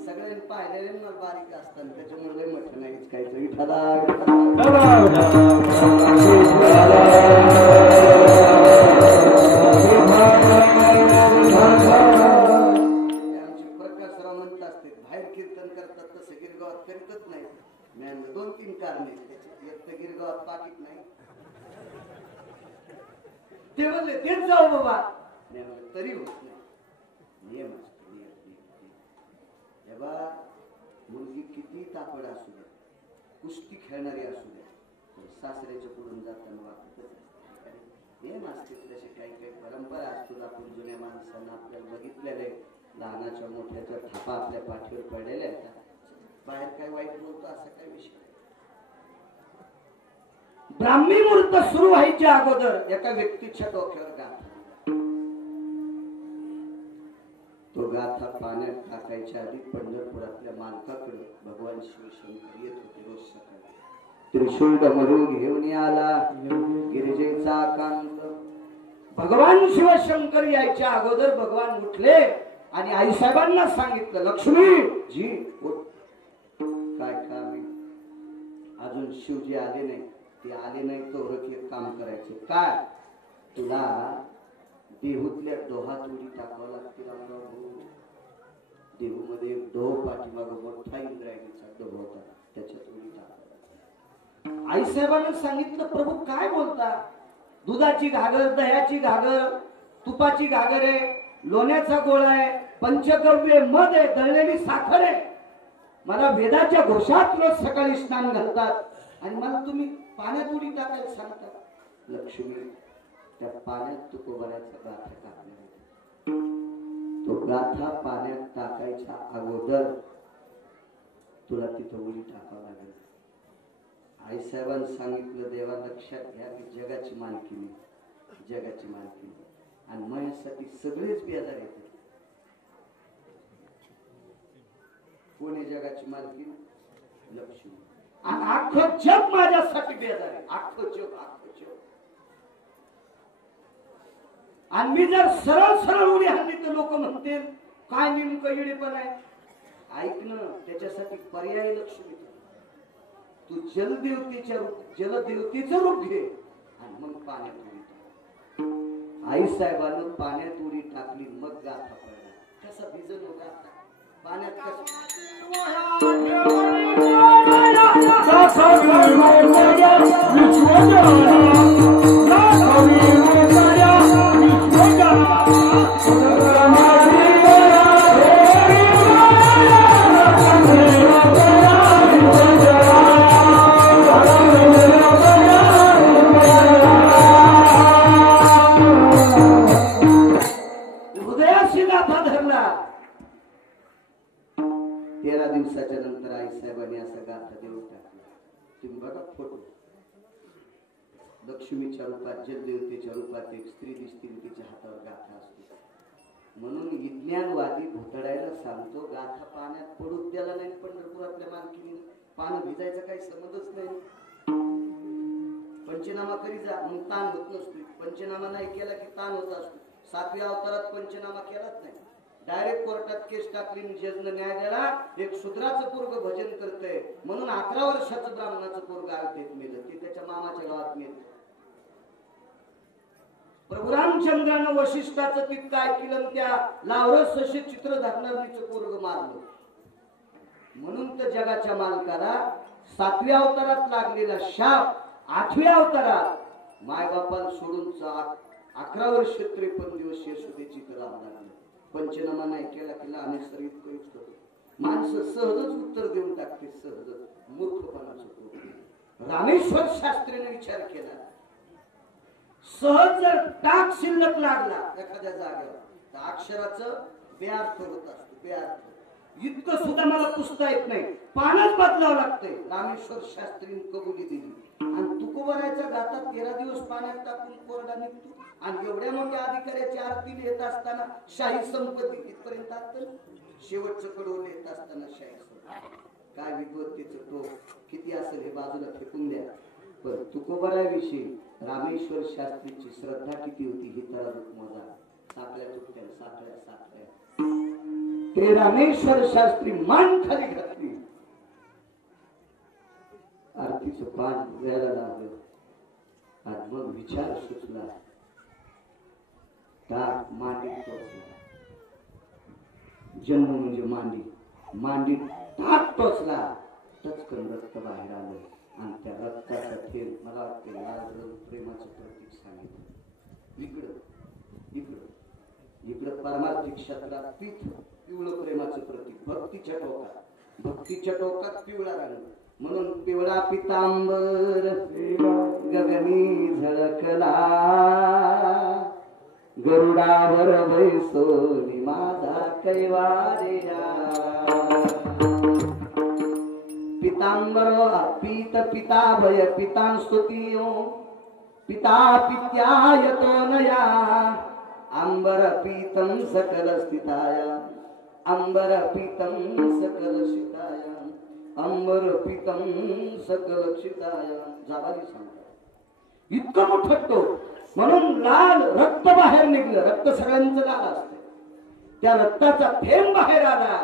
सगळ्यांनी पाहिलेले मला बारीक असतात, त्याच्यामुळे मठ नाही काहीच. विठाला प्रकाशराव म्हणत असते बाहेर कीर्तन करतात तसं गिरगावात करीतच नाही. मी 2-3 कारणे, एक तर गिरगावात पाकिट नाही, ते म्हणले तेच जाऊ बाबा, तरी होत नाही. नियम असतो, जेव्हा मुलगी किती तापड असू द्या, कुस्ती खेळणारी असू द्या, सासऱ्याच्या पुढून जाताना वाटतच असते. नियम असते, तसे काही काही परंपरा असतो. आपण जुन्या माणसांना आपल्याला बघितलेले, लहानाच्या मोठ्याच्या थापा आपल्या पाठीवर पडलेल्या आहेत. बाहेर काय वाईट बोलतो असा काही विषय. ब्राह्मी मुहूर्त सुरू व्हायच्या अगोदर एका व्यक्तीच्या डोक्यावर गाथा, तो गाथा पाण्यात टाकायच्या आधी पंढरपुरातल्या मालकाकडे भगवान शिवशंकर येत होते रोज सकाळी. त्रिशूळ डमरू घेऊन आला गिरिजेचा कांत. भगवान शिवशंकर यायच्या अगोदर भगवान उठले आणि आईसाहेबांना सांगितलं, लक्ष्मी जी काय काम आहे, अजून शिवजी आले नाही. ते आले नाही तर एक काम करायचे. काय, तुला देहूतल्या डोहात उडी टाकावं लागते. देहूमध्ये एक डोह पाठीमाग मोठा इंद्रायणीचा डोह होता, त्याच्यात उडी टाकावं. आईसाहेबांना सांगितलं, प्रभू काय बोलता, दुधाची घागर, दह्याची घागर, तुपाची घागर आहे, लोण्याचा गोळा आहे, पंचगव्य मध आहे, दळलेली साखर आहे. मला वेदाच्या घोषात रोज सकाळी स्नान घालतात आणि मला तुम्ही पाण्यात उडी टाकायला सांगता. लक्ष्मी, त्या पाण्यात तुकोबरायचा गाथा टाकला. तो गाथा पाण्यात टाकायच्या अगोदर तुला तिथं उडी टाकावं लागेल. आईसाहेबांनी सांगितलं, देवा लक्षात घ्या, मी जगाची मालकीणी, जगाची मालकीणी, आणि माझ्यासाठी सगळेच बेजार येतात. कोणी जगाची मालकीणी? लक्ष्मी. आणि अख्खं जग माझ्यासाठी बेजार आहे, अख्खं जग, अख्खं जग. आणि मी जर सरळ सरळ उडी हल्ली तर लोक म्हणतील काय नेमकं येडेपण आहे. ऐकणं, त्याच्यासाठी पर्याय लक्ष्मी. तू जलदेवतेचं रूप घे आणि मग पाण्यात उडी टाक. आईसाहेबांना पाण्यात उडी टाकली, मग गाथा पडला. कसा भिजन हो गाथा पाण्यात, तुम्ही बघा फोटो, लक्ष्मीच्या रूपात जलदेवतेच्या रूपात एक स्त्री दिसते, तिच्या हातावर गाथा असते. म्हणून विज्ञानवादी भोतडायला सांगतो, गाथा पाण्यात पडूच द्यायला नाही. पंढरपुरातल्या मालकीने पानं भिजायचा काही संबंधच नाही. पंचनामा करी जा, मग ताण होत नसतो. पंचनामा नाही केला की ताण होत असतो. 7व्या अवतारात पंचनामा केलाच नाही, डायरेक्ट कोर्टात केस टाकली. जजनं न्याय दिला, एक शूद्राचं पोरग भजन करतंय म्हणून 11 वर्षाचं ब्राह्मणाचं पोरग अयोध्येत मेलं, ते त्याच्या मामाच्या गावात मेलं. प्रभू रामचंद्रानं वशिष्ठाचं तितकं ऐकलं, त्या लावरस असे चित्र धरणारीचं पोरग मारलं. म्हणून तर जगाच्या मालकाला 7व्या अवतारात लागलेला शाप 8व्या अवतारात मायबापाला सोडून 11 वर्ष 53 दिवस यशोदेची करावं लागलं. पंचनामा नाही केला की लहान सरीत करीत होतो. माणसं सहजच उत्तर देऊन टाकते, सहजच. मूर्खपणाचं. रामेश्वर शास्त्रीने विचार केला, सहज जर टाक शिल्लक लागला एखाद्या जागेवर तर अक्षराचं बेअर्थ होत असतो. बेअर्थ इतकं सुद्धा मला पुसता येत नाही, पानच बदलावं लागतंय. रामेश्वर शास्त्रीने कबुली दिली आणि तुकोबरायच्या गातात 13 दिवस पाण्यात टाकून कोरडा निघतो. आणि एवढ्या मोठ्या अधिकाऱ्याची आरती येत असताना शाही संपत्ती इथपर्यंत असतं. शेवटचं कडवलं येत असताना शाही संपत्ती. काय विद्वत्तेचं टोक किती असेल हे बाजूला फेकून द्या. पण तुकोबराविषयी रामेश्वर शास्त्रीची श्रद्धा किती होती ही त्याला मोजा. साखळ्या चुकत्या, साखळ्या साखळ्या. ते रामेश्वर शास्त्री मान खाली घातली, आरतीचं पान द्यायला लागलं. आणि मग विचार सुचला, टाक मांडीत टोचला. जन्म म्हणजे मांडी, मांडीत टाक टोचला, टचकन रक्त बाहेर आलं. आणि त्या रक्ताचा थेंब मला वाटते लाल प्रेमाचं प्रतीक सांगितलं. इकडं इकडं इकडं पारमार्थिक क्षेत्रात पीठ पिवळं प्रेमाचं प्रतीक. भक्तीच्या टोकात, भक्तीच्या टोकात पिवळा रंग. म्हणून पिवळा पितांबर गगनी झळकला, गरुडावर बैसोनी माझा कैवारिया. पितांबर पीत पिता भय पितां स्तुतियो पिता पित्यायतो नया. अंबर पीतं सकल स्थिताय, अंबर पीतं सकल शिताय, अंबर पीतं सकल क्षिताय. जाबारी सांगतात इतकं मोठं टोक. म्हणून लाल रक्त बाहेर निघलं. रक्त सगळ्यांचं लाल असतं. त्या रक्ताचा थेंब बाहेर आला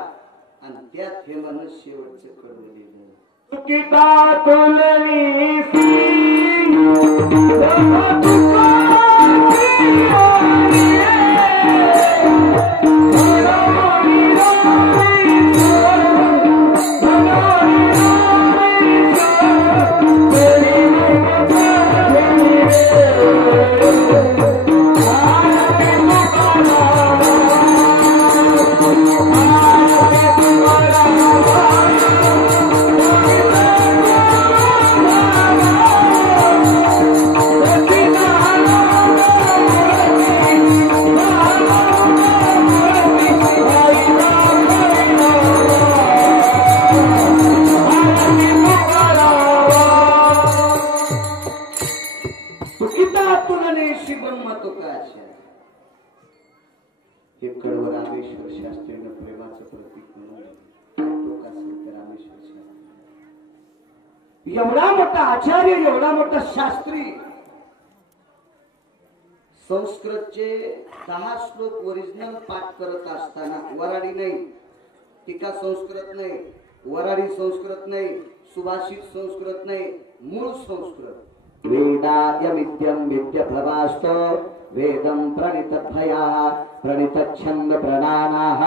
आणि त्या थेंबानं शेवटचं कडवं लिहिलं. चुकिता तुलनी एवढा मोठा आचार्य, एवढा मोठा शास्त्री. संस्कृतचे 10 श्लोक ओरिजिनल पाठ करत असताना, वराडी नाही, टीका संस्कृत नाही, वराडी संस्कृत नाही, सुभाषित संस्कृत नाही, मूळ संस्कृत. वेदायमित्यं विद्यभवास्तो वेदं प्रणितभया प्रणितच्छन्द प्रणानाः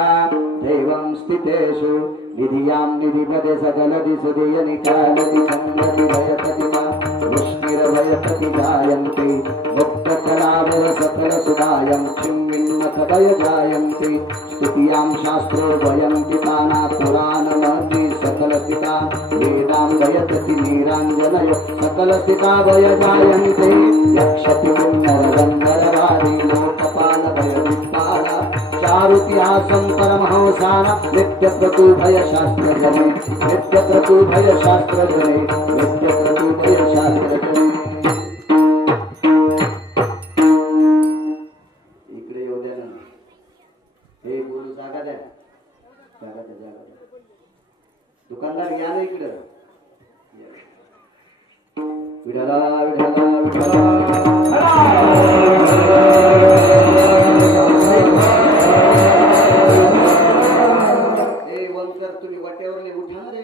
दैवं स्थितेषु निधियां निधिपदे सकलदि सुदीयनिकालदि छन्दति भयपतिमा विष्णुरभयपति जायन्ते मुक्तकलावल सकलसुधायं क्षिन्मिन्नकवय जायन्ते स्तुतियां शास्त्रो वयन्ति ताना पुराणमहति सकलस्थिता वेदां वयपति नीराञ्जनय सकलस्थिता वय जायन्ते यक्षति मुन्नरगन्धरवादी लोकपाल भयविपाला मारुतिहासं परमहंसानां नित्यप्रतुभयशास्त्रजने नित्यप्रतुभयशास्त्रजने नित्यप्रतुभयशास्त्रजने। इकडे येऊ द्या ना, हे बोलू जागा द्या, जागा द्या, जागा द्या. दुकानदार या ना इकडं. विठाला विठाला विठाला. तुम्ही वाट्यावरले उठा रे,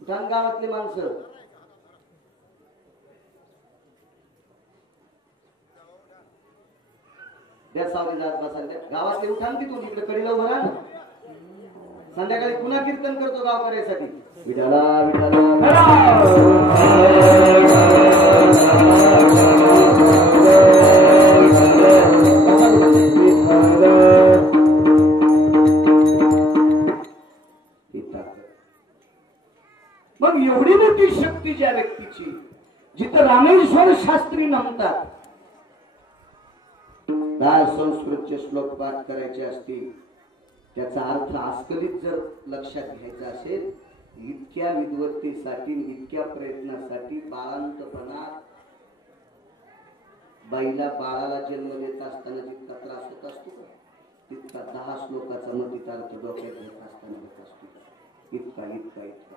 उठान गावातले माणसं. द्या सावली जात बसायला द्या. गावातले उठान तिथून इकडे कडीला उभं राहा. संध्याकाळी पुन्हा कीर्तन करतो गावकऱ्यासाठी. विठाला विठाला मग एवढी मोठी शक्ती ज्या व्यक्तीची, जिथं रामेश्वर शास्त्री म्हणतात, संस्कृतचे श्लोक पाठ करायचे असतील, त्याचा अर्थ आस्कलित जर लक्षात घ्यायचा असेल, इतक्या विद्वत्तेसाठी इतक्या प्रयत्नासाठी बाळांतपणात बाईला बाळाला जन्म देत असताना जितका त्रास होत असतो तितका 10 श्लोकाचा मतितार्थ डोक्यात घेत असताना होत असतो. इतका इतका इतका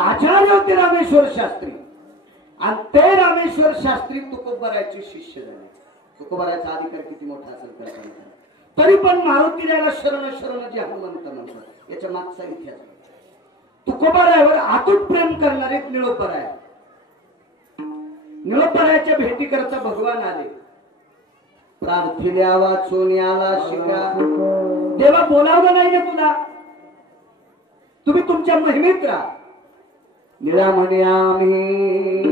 आचार्य होते रामेश्वर शास्त्री. आणि ते रामेश्वर शास्त्री तुकोबरायचे शिष्य झाले. तुकोबरायचा अधिकार किती मोठा असेल कल्पना. तरी पण मारुती द्यायला शरण शरण जे हनुमंत म्हणतात, याच्या मागचा इतिहास. तुकोबरायावर अतूट प्रेम करणारे निळोपराय. निळोपरायाच्या भेटी करता भगवान आले. प्रार्थिल्या वाचून आला शिका. देवा बोलावलं नाही ना तुला, तुम्ही तुमच्या महिमेत राहा. निळा म्हणे आम्ही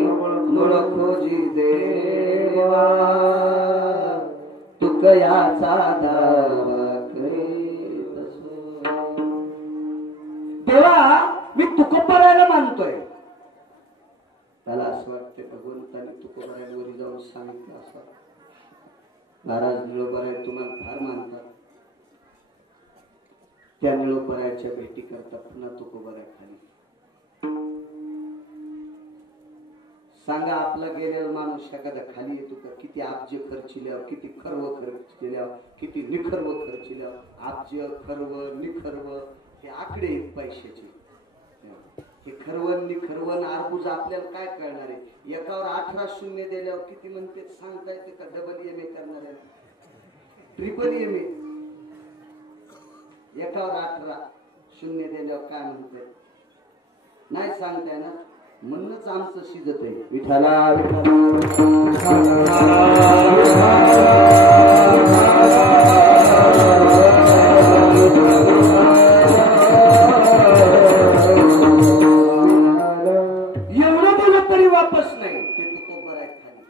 खोजी देवा, तुकयाचा दावा देवा, मी तुकोबरायला मानतोय. त्याला असं वाटते भगवंताने तुकोबरायला वरी जाऊन सांगितलं असं. महाराज निळोपराय तुम्हाला फार मानतात. त्या निळोपरायाच्या भेटी करता पुन्हा तुकोबराय खाली. सांगा आपला गेलेला माणूस एखादा खाली येतो का? किती अब्ज खर्चिल्यावर, किती खर्व खर्चिल्यावर, किती निखर्व खर्चिल्यावर. अब्ज खर्व निखर्व हे आकडे आहेत पैशाचे. हे खरवण निखर्वण अर्बुज आपल्याला काय कळणार आहे? एकावर 18 शून्य दिल्यावर किती म्हणते सांगता येते का? डबल MA करणार आहे, ट्रिपल MA. एकावर 18 शून्य दिल्यावर काय म्हणते नाही सांगता येणार. म्हणूनच आमचं शिजत आहे. विठाला एवढं बोलत तरी वापस नाही. ते तुकोबराय खाली.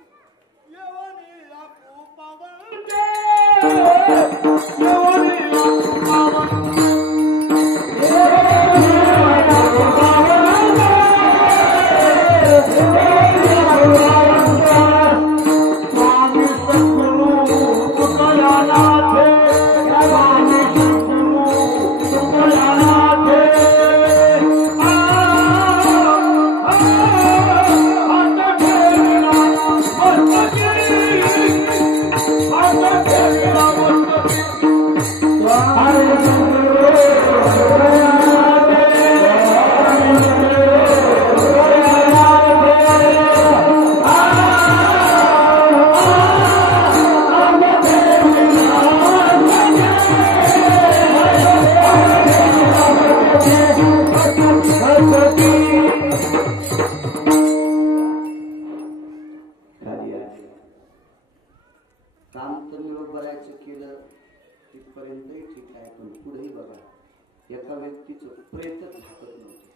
एका व्यक्तीचं प्रेत झाकत नव्हते.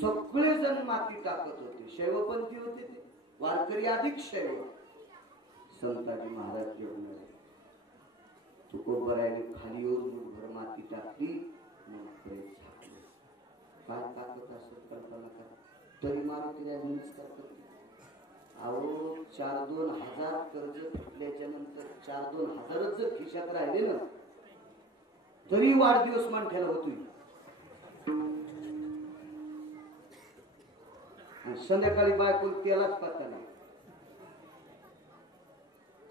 सगळेजण माती टाकत होते. शैवपंथी होते ते, वारकरी अधिक शैव. संताजी महाराज जेवण तुकोबरायाने खाली येऊन भर माती टाकली, मग प्रेत झाकले. काय ताकद असेल कल्पना करा. तरी मारुती नमस्कार करते. अहो 4-2 हजार कर्ज फिटल्याच्या नंतर 4-2 हजारच जर खिशात राहिले ना तरी वाढदिवस मानठ्याला होतोय. संध्याकाळी बायको त्यालाच पत्ता नाही.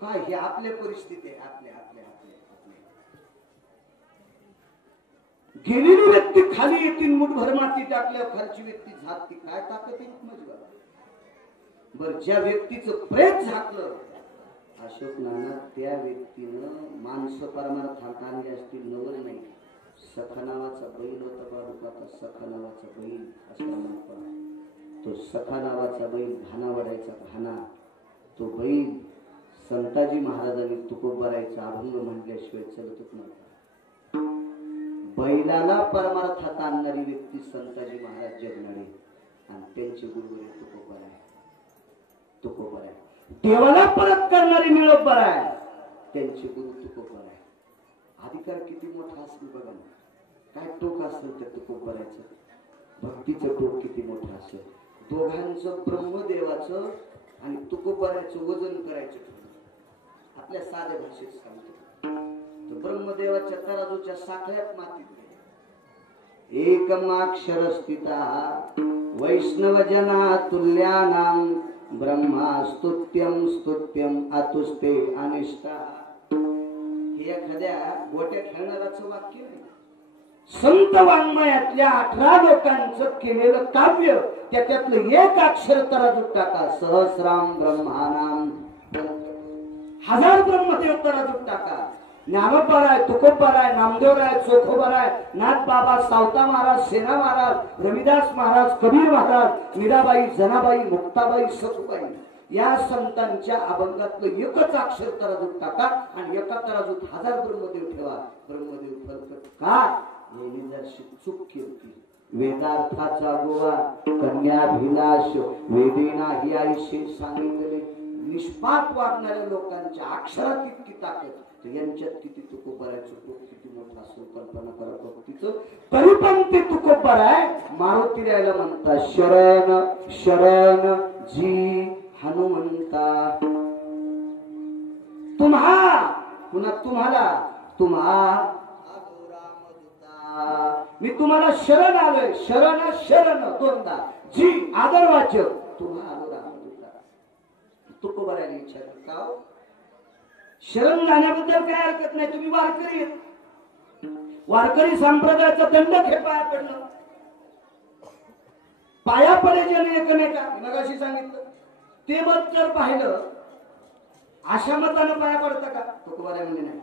काय हे आपल्या परिस्थिती आहे. आपल्या आपल्या आपल्या गेलेली व्यक्ती खाली येतील मुठभर माती टाकल्यावर खालची व्यक्ती झाकती. काय ताकद आहे मजबूर. बर ज्या व्यक्तीचं प्रेत झाकलं अशोक नाना त्या व्यक्तीनं माणसं परमार्थात आणली असतील. नवल नाही. सखा नावाचा बैल होता बाबा. सखा नावाचा बैल असला म्हणतो. तो सखा नावाचा बैल घाना वडायचा. घाना तो बैल संताजी महाराजांनी तुकोबारायचा अभंग म्हटल्याशिवाय चलतच नव्हता. बैलाला परमार्थात आणणारी व्यक्ती संताजी महाराज जगणारे आणि त्यांचे गुरुवर तुकोबार आहे. तुकोबार आहे. देवाला परत करणारी निळोबार आहे. त्यांचे गुरु तुकोबार आहे. अधिकार किती मोठा असेल बघा ना. काय टोक असेल त्या तुकोबारायचं. भक्तीचं टोक किती मोठं असेल. दोघांचं ब्रह्मदेवाचं आणि तुकोबारायचं वजन करायचं ठरलं. आपल्या साध्या भाषेत सांगतो. ब्रह्मदेवाच्या तराजूच्या साखळ्यात मातीत एकमाक्षर स्थिता वैष्णव जना तुल्यानां ब्रह्मा स्तुत्यम स्तुत्यम आतुस्ते अनिष्टा. हे एखाद्या गोट्या खेळणाराचं वाक्य नाही. संत वाङ्मयातल्या 18 लोकांचं केलेलं काव्य त्यातलं एक अक्षर तराजूत टाका. सहस्राम ब्रह्मानाम 1000 ब्रह्मदेव तराजूत टाका. ज्ञानोबा आहे, तुकोबा आहे, नामदेव आहे, चोखोबा आहे, नाथ बाबा, सावता महाराज, सेना महाराज, रविदास महाराज, कबीर महाराज, मीराबाई, जनाबाई, मुक्ताबाई, सखुबाई या संतांच्या अभंगातलं एकच अक्षर तराजूत टाका आणि एका तराजूत 1000 ब्रह्मदेव ठेवा. ब्रह्मदेव फलकट का चूक केली. वेदार्थाचा गोवा कन्याभिलाष वेदेना ही आयुष्य सांगितले. निष्पाप वागणाऱ्या लोकांच्या अक्षरात इतकी ताकद तर यांच्यात किती तुकोबारायचं टोक किती मोठा असून कल्पना करा भक्तीचं. तरी पण ते तुकोबार आहे. मारुती द्यायला म्हणतात शरण शरण जी हनुमंता. तुम्हा मी तुम्हाला शरण आलोय. शरण शरण दोनदा जी आदरवाचक तुम्हा आलो रामदूता. तुकोबारायला इच्छा का शरण जाण्याबद्दल काय हरकत नाही. तुम्ही वारकरी आहेत. वारकरी संप्रदायाचा दंड खेपाया पडलं. पाया पडायचे एकमेका मगाशी सांगितलं ते मत जर पाहिलं अशा मतानं पाया पडतं का. तुकोबाराय म्हणजे नाही.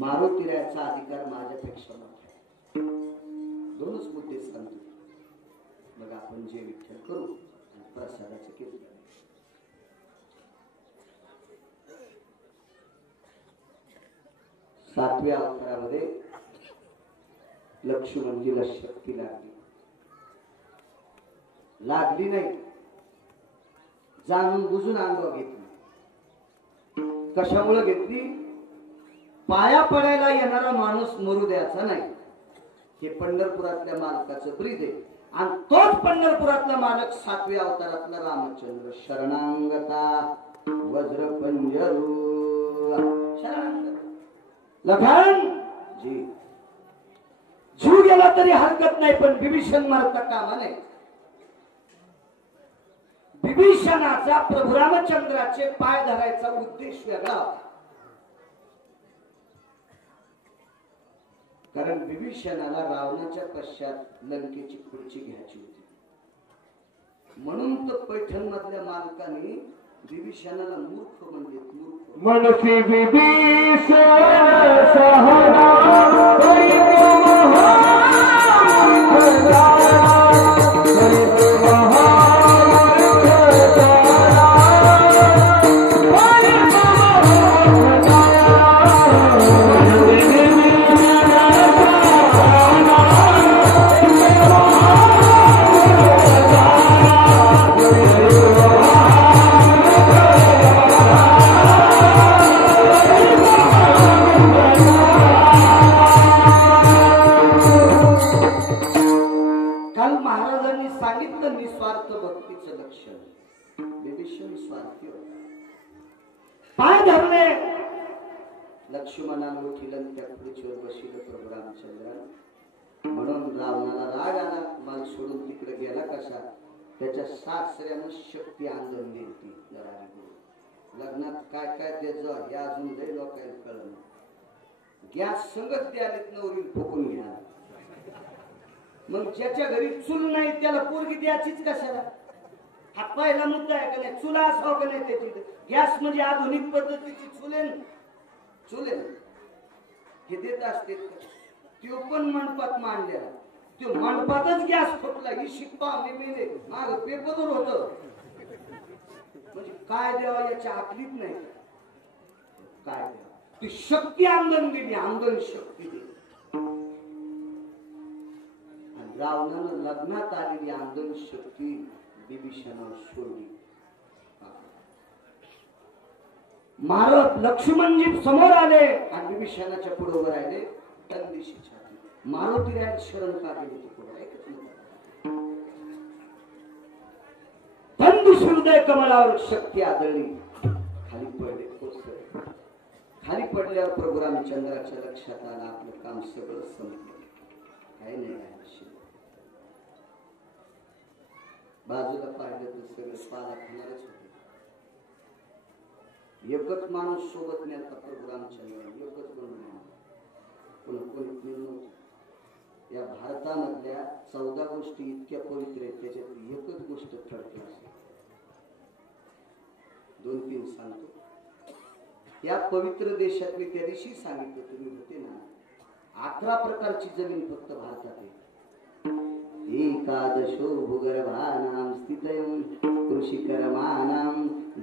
मारुतीरायाचा अधिकार माझ्यापेक्षा मोठा. दोनच मुद्दे सांगतो. मग आपण जे विठ्ठल करू आणि प्रसादाचं केलं. 7व्या अवतारामध्ये लक्ष्मणजीला शक्ती लागली नाही. जाणून बुजून अंगावर घेतली. कशामुळे घेतली. पाया पडायला येणारा माणूस मरू द्यायचा नाही. हे पंढरपुरातल्या मालकाचं ब्रीद आहे. आणि तोच पंढरपुरातला मालक 7व्या अवतारातला रामचंद्र. शरणांगता वज्रपंजरू लखन जी जीव गेला तरी हरकत नाही पण विभीषण मरता कामा नये. विभीषणाचा प्रभू रामचंद्राचे पाय धरायचा उद्देश वेगळा होता. कारण विभीषणाला रावणाच्या पश्चात लंकेची खुर्ची घ्यायची होती. म्हणून तर पैठण मधल्या मालकाने विभीषणाला मूर्ख म्हणले. मूर्ख मनसी विभीषण काल महाराजांनी सांगितलं निस्वार्थ भक्तीचं लक्षण. विभीषण स्वार्थी होता. पाय धरले लक्ष्मणानं उठिलं त्या खुर्चीवर बसलं प्रभू रामचंद्र. म्हणून रावणाला राग आला, माल सोडून तिकडे गेला कसा. त्याच्या सासऱ्यानं शक्ती आणून दिली ती लग्नात काय काय त्याचं हे अजून लय लोकांना कळलं. गॅस संगत द्यालेत नवरी फुकून घ्या. मग ज्याच्या घरी चूल नाही त्याला पोरगी द्यायचीच कशाला. हा पहिला मुद्दा आहे का नाही. चुला असावं का नाही त्याची. गॅस म्हणजे आधुनिक पद्धतीची चुलेन हे देत असते. तो पण मंडपात मांडलेला. तो मंडपातच गॅस फुटला. ही शिप्पा मेले माग पेपरवर होत. म्हणजे काय द्यावा याच्या आकलीत नाही. काय द्यावा ती शक्ती आंदोलन दिली. आंदोलन शक्ती दिली. आणि रावणानं लग्नात आलेली आंदोलन शक्ती विभीषणावर सोडली. मारत लक्ष्मणजी समोर आले आणि विभीषणाच्या पुढे उभे राहिले. तनदिशी छाती मारुती राय शरण का गेले पुढे ऐकत नव्हतं. तनदिशी हृदय कमलावर शक्ती आदळली. खाली पडले कोसळले. खाली पडल्यावर प्रभू रामचंद्राच्या लक्षात आलं आपलं काम सगळं संपलं. काही नाही आहे. बाजूला पाहिलं तर सगळं पाला खाणारच होते. एकच माणूस सोबत नेता प्रभू रामचंद्र. एकच म्हणून कोणी नव्हतं. या भारतामधल्या 14 गोष्टी इतक्या पवित्र आहेत. त्याच्यात एकच गोष्ट थर्ड क्लास. 2-3 सांगतो. या पवित्र देशात मी त्या दिवशी सांगितलं तुम्ही होते ना. 11 प्रकारची जमीन फक्त भारतात आहे. एकादशो भूगर्भानां स्थितयं कृषिकर्माणां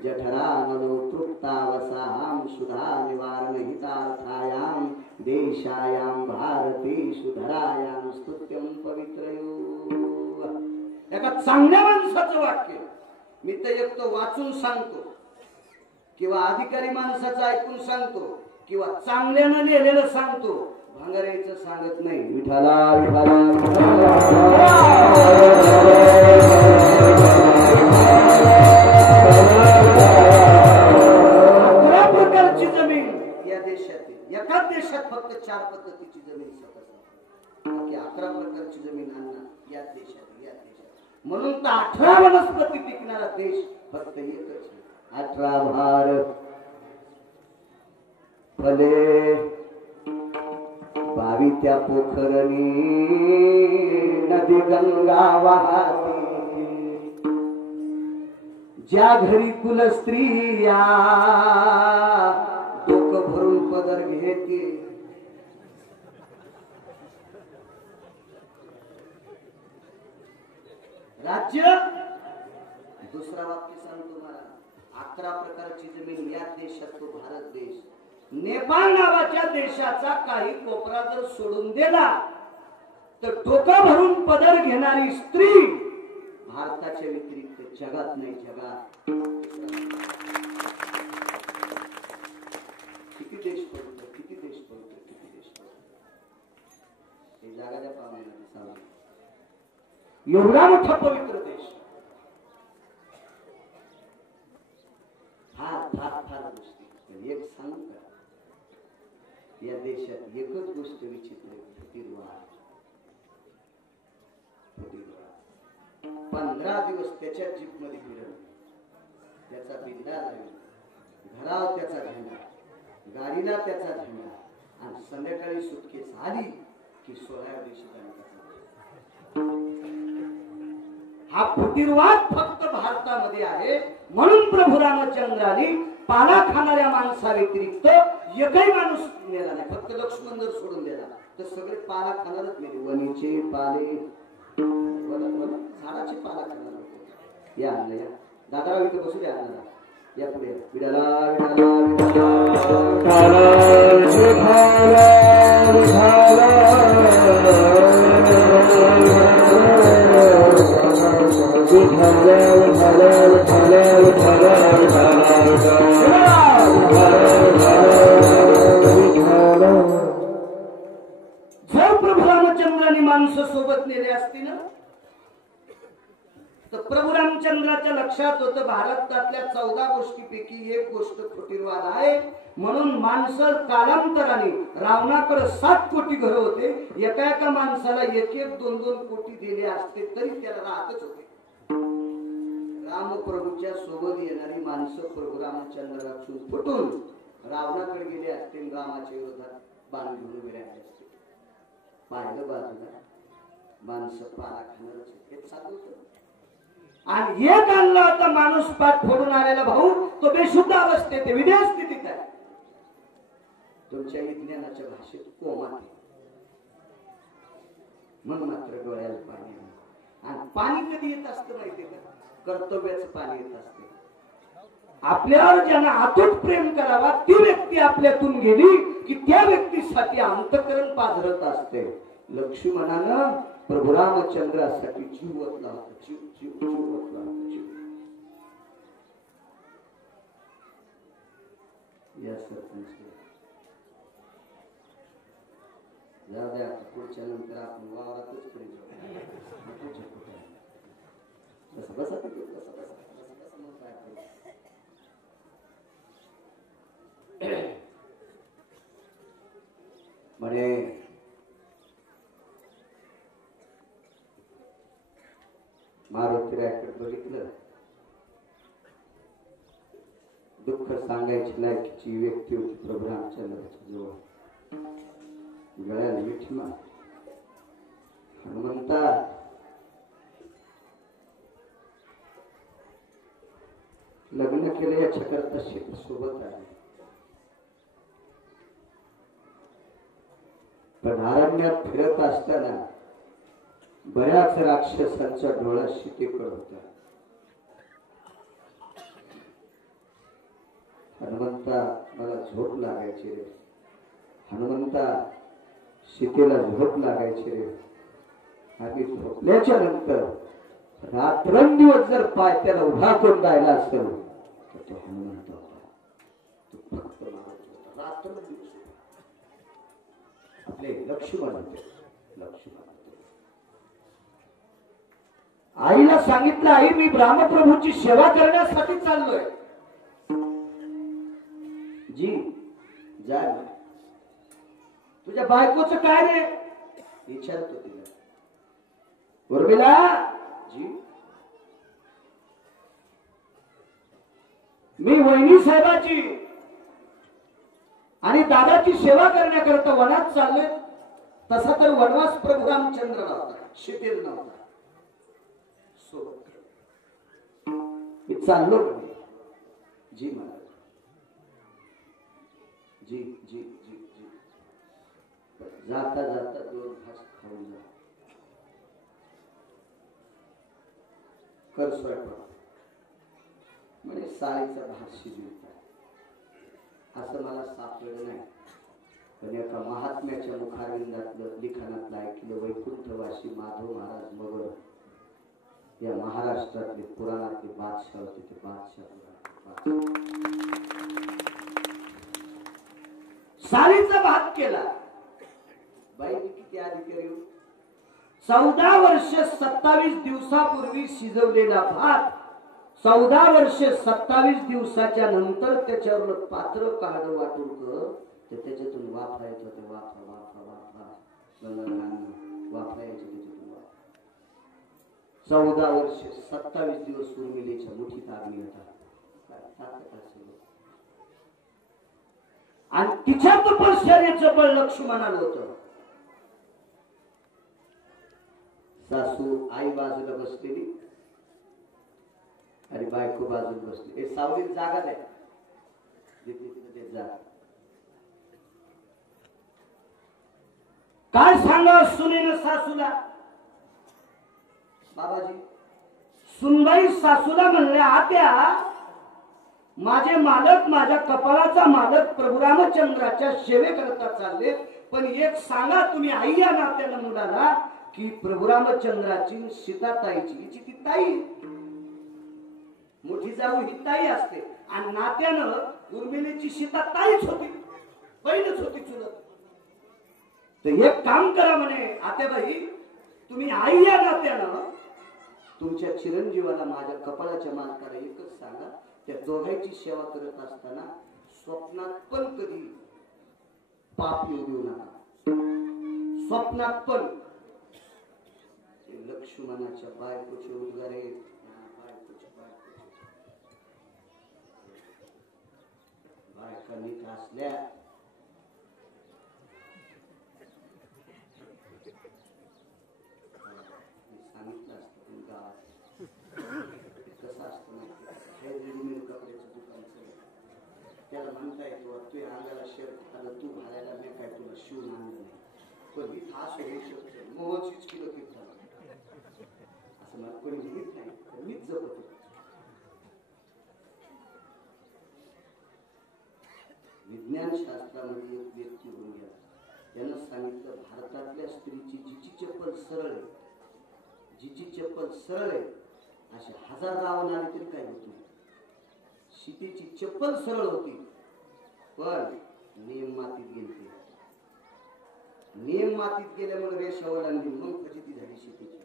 जठरानलो तृप्तावसाहां सुधा निवारणहितार्थायां देशायां भारतेषु धरायां स्तुत्यं पवित्रयो. एका चांगल्या माणसाचं वाक्य मी तर एक तो वाचून सांगतो किंवा अधिकारी माणसाचं ऐकून सांगतो किंवा चांगल्यानं लिहिलेलं सांगतो. भांगारायचं सांगत नाही. विठाला विठाला प्रकारची जमीन या देशात. एकाच देशात फक्त 4 पद्धतीची जमीन सकस. 11 प्रकारची जमीन आणणार या देशात. म्हणून तर 18 वनस्पती पिकणारा देश फक्त एकच. 18 भारत फले 22 त्या पोखरणी नदी गंगा वाहते. ज्या घरी कुल स्त्रिया डोकं भरून पदर घेते. राज्य दुसरा वाक्य सांगतो मला. 11 प्रकारची जमीन या देशात तो भारत देश. नेपाळ नावाच्या देशाचा काही कोपरा जर सोडून दिला तर डोकं भरून पदर घेणारी स्त्री भारताच्या व्यतिरिक्त जगात नाही. जगात किती देश पडतो. किती देश पडतो. किती देश पडतो. हे जगाच्या पावण्याला सांगा. एवढा मोठा पवित्र देश. फार गोष्टी. एक सांगू का. या देशात एकच गोष्ट विचित्र. फुटीरवाद. 15 दिवस त्याच्या जीप मध्ये फिरल. त्याचा बिंदा राहील. घरावर त्याचा झेंडा. गाडीला त्याचा झेंडा. आणि संध्याकाळी सुटकेस आली की 16व्या दिवशी हा फुटीरवाद फक्त भारतामध्ये आहे. म्हणून प्रभू रामचंद्रांनी पाला खाणाऱ्या माणसा व्यतिरिक्त एकही माणूस मेला नाही. फक्त लक्ष्मण जर सोडून दिला तर सगळे पाला खाणारच मेले. वनीचे पाले झाडाचे पाला खाणार होते. या आणलं या दादाराव इथे बसू द्या. आणला या पुढे. जर प्रभू रामचंद्रांनी माणसं सोबत नेले असती ना तर प्रभू रामचंद्र रामचंद्राच्या लक्षात होतं भारतातल्या 14 गोष्टीपैकी एक गोष्ट खोटीरवाद आहे. म्हणून माणसं कालांतराने रावणाकडे 7 कोटी घर होते. एका एका माणसाला 1-1, 2-2 कोटी दिले असते तरी त्याला राहतच होते. रामप्रभूच्या सोबत येणारी माणसं प्रभू रामचंद्राला फुटून रावणाकडे गेले असते. रामाच्या विरोधात बाण घेऊन उभे राहिले असते. पाहिलं बाजूला माणसं पाला खाणारच हे चालू होतं. आणि एक आणला होता माणूस पाठ फोडून आलेला भाऊ, तो बेशुद्ध अवस्थेत आहे, विदेह स्थितीत आहे. तुमच्या विज्ञानाच्या भाषेत कोमात आहे. मग मात्र डोळ्याला पाणी. आणि पाणी कधी येत असतं माहितीये का? कर्तव्याचं पाणी येत असते. आपल्यावर ज्यांना अतूट प्रेम करावा ती व्यक्ती आपल्यातून गेली की त्या व्यक्तीसाठी अंतःकरण पाझरत असते. लक्ष्मणानं प्रभू रामचंद्रासाठी जीव ओतला होता. जीव ओतला होता. जीव. या सरपंच जाऊ द्या. पुढच्या नंतर आपण वावरातच पुढे जाऊ. बसा म्हणे मारुतीरायाकडे बघितलं. दुःख सांगायची लायकीची व्यक्ती होती प्रभू रामचंद्राच्या जवळ. गळ्याला मिठी मार. हनुमंता लग्न केलं याच्याकरता सोबत आहे. पण अरण्यात फिरत असताना बऱ्याच राक्षसांचा डोळा सीतेकडे होता. हनुमंता मला झोप लागायची रे. हनुमंता सीतेला झोप लागायची रे. आम्ही झोपल्याच्या नंतर रात्रंदिवस जर पाय त्याला उभा करून राहिला असेल तर तो हनुमंत होता. तो फक्त रात्रंदिवस आपले लक्ष्मण होते. लक्ष्मण आईला सांगितलं, आई मी रामप्रभूची सेवा करण्यासाठी चाललोय. जी जा. तुझ्या बायकोचं काय रे विचारतो तिला. उर्मिला जी मी वहिनी साहेबाची आणि दादाची सेवा करण्याकरता वनात चालले. तसा तर वनवास प्रभू रामचंद्र नव्हता, शिथिल नव्हता. मी चाललो म्हणे. जी महाराज जी जी जी जी. जाता जाता 2 घास खाऊन जा. कर स्वयंपाक म्हणजे साळीचा भात शिजवता. असं मला सापडलं नाही. पण एका महात्म्याच्या मुखारविंदातलं लिखाणातलं ऐकलं. वैकुंठवासी माधव महाराज मगर या महाराष्ट्रातले पुराणातले बादशाह होते. ते बादशाह साळीचा भात केला. बाई किती अधिकारी. 14 वर्ष 27 दिवसापूर्वी शिजवलेला भात 14 वर्ष 27 दिवसाच्या नंतर त्याच्यावर पात्र काढ वाटून कर तर त्याच्यातून वाफा येत होते. वाफा वाफा वाफा वाफा यायचे त्याच्यातून. 14 वर्ष 27 दिवस उर्मिलेच्या मुठीत आगली होता. आणि तिच्या तपश्चर्याचं बळ लक्ष्मणाला होतं. सासू आई बाजूला बसलेली आणि बायको बाजूला बसली. हे सावलीत जागा नाही. ते जा. काय सांगा सुनेनं सासूला. बाबाजी सुनबाई सासूला म्हणले, आत्या माझे मालक माझ्या कपाळाचा मालक प्रभू रामचंद्राच्या सेवेकरता चालले. पण एक सांगा तुम्ही आई या नात्यानं मुलाला की प्रभू रामचंद्राची सीताताईची हिची ती ताई मोठी जाऊ ही ताई असते आणि नात्यानं उर्मिलेची सीता ताईच होती. बहीणच होती चुलत. तर एक काम करा म्हणे आत्याबाई तुम्ही आई या नात्यानं तुमच्या चिरंजीवाला माझ्या कपाळाच्या मालकाला एकच सांगा, त्या दोघांची सेवा करत असताना स्वप्नात पण कधी पाप येऊ देऊ नका. स्वप्नात पण. लक्ष्मणाच्या बायकोचे उद्गार आहेत. बायका नीट असल्या सांगितलं असतं पण गावात कसं असतं माहिती, रेडीमेड कपड्याचं दुकान त्याला म्हणता येतो तू अंगाला शर्ट आलं तू घालायला मी काय तुला शिवून आणलं नाही, पण मी खास होऊ शकतो मोहचीच किलो किती असं मला कोणी लिहित नाही, मीच जपत होतो. विज्ञान शास्त्रामध्ये एक व्यक्ती होऊन गेला, त्यानं सांगितलं भारतातल्या स्त्रीची जिची चप्पल सरळ आहे, जिची चप्पल सरळ आहे असे 1000 रावण आले तरी काही होत नाही. शितीची चप्पल सरळ होती पण नियम मातीत गेले. नियम मातीत गेल्यामुळे रेषा ओलांडली, मग फजिती झाली शितीची.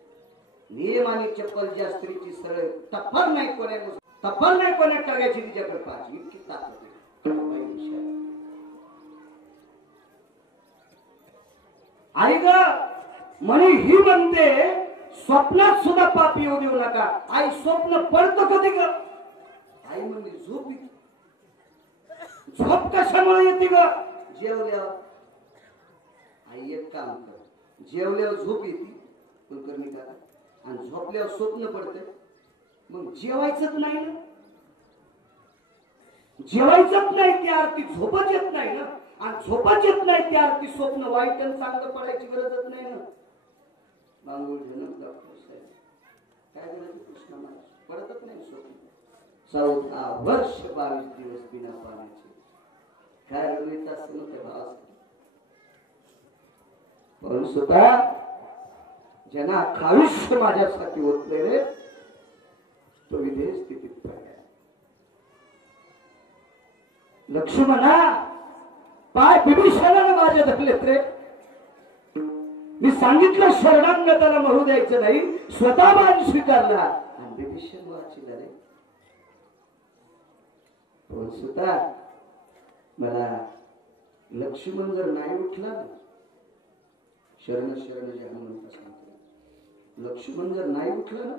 नियम आणि चप्पल ज्या स्त्रीची सरळ तफर नाही कोण्या टाकायची तिच्याकडे पाहिजे इतकी ताकद आहे. आई ग म्हणे ही म्हणते स्वप्नात सुद्धा पाप येऊ देऊ नका. आई स्वप्न पडतं कधी ग? आई म्हणजे झोप येते. झोप कशामुळे येते ग? जेवल्यावर. आई एक काम कर, जेवल्यावर झोप येते कुलकर्णी काका, आणि झोपल्यावर स्वप्न पडते, मग जेवायचंच नाही ना. जेवायचंच नाही त्या अर्थी झोपच येत नाही ना, आणि झोपच येत नाही त्या अर्थी स्वप्न वाईट आणि चांगलं पडायची गरजच नाही ना. बांगुळ जनक डॉक्टर साहेब काय गरज कृष्णा महाराज पडतच नाही स्वप्न. 14 वर्ष 22 दिवस बिना पाण्याचे काय रवित असं नव्हतं भावासाठी. पण सुद्धा ज्यांना आयुष्य माझ्यासाठी होतले रे तो विधेय स्थितीत पडला. लक्ष्मणा पाय बिभीषणाने माझे धरलेत रे. मी सांगितलं शरणांगताला मरू द्यायचं नाही, स्वतः मान स्वीकारला आणि बिभीषण वाचिला रे. पण सुद्धा मला लक्ष्मण जर नाही उठला ना, शरण शरण जे हनुमंत सांगतो, लक्ष्मण जर नाही उठला ना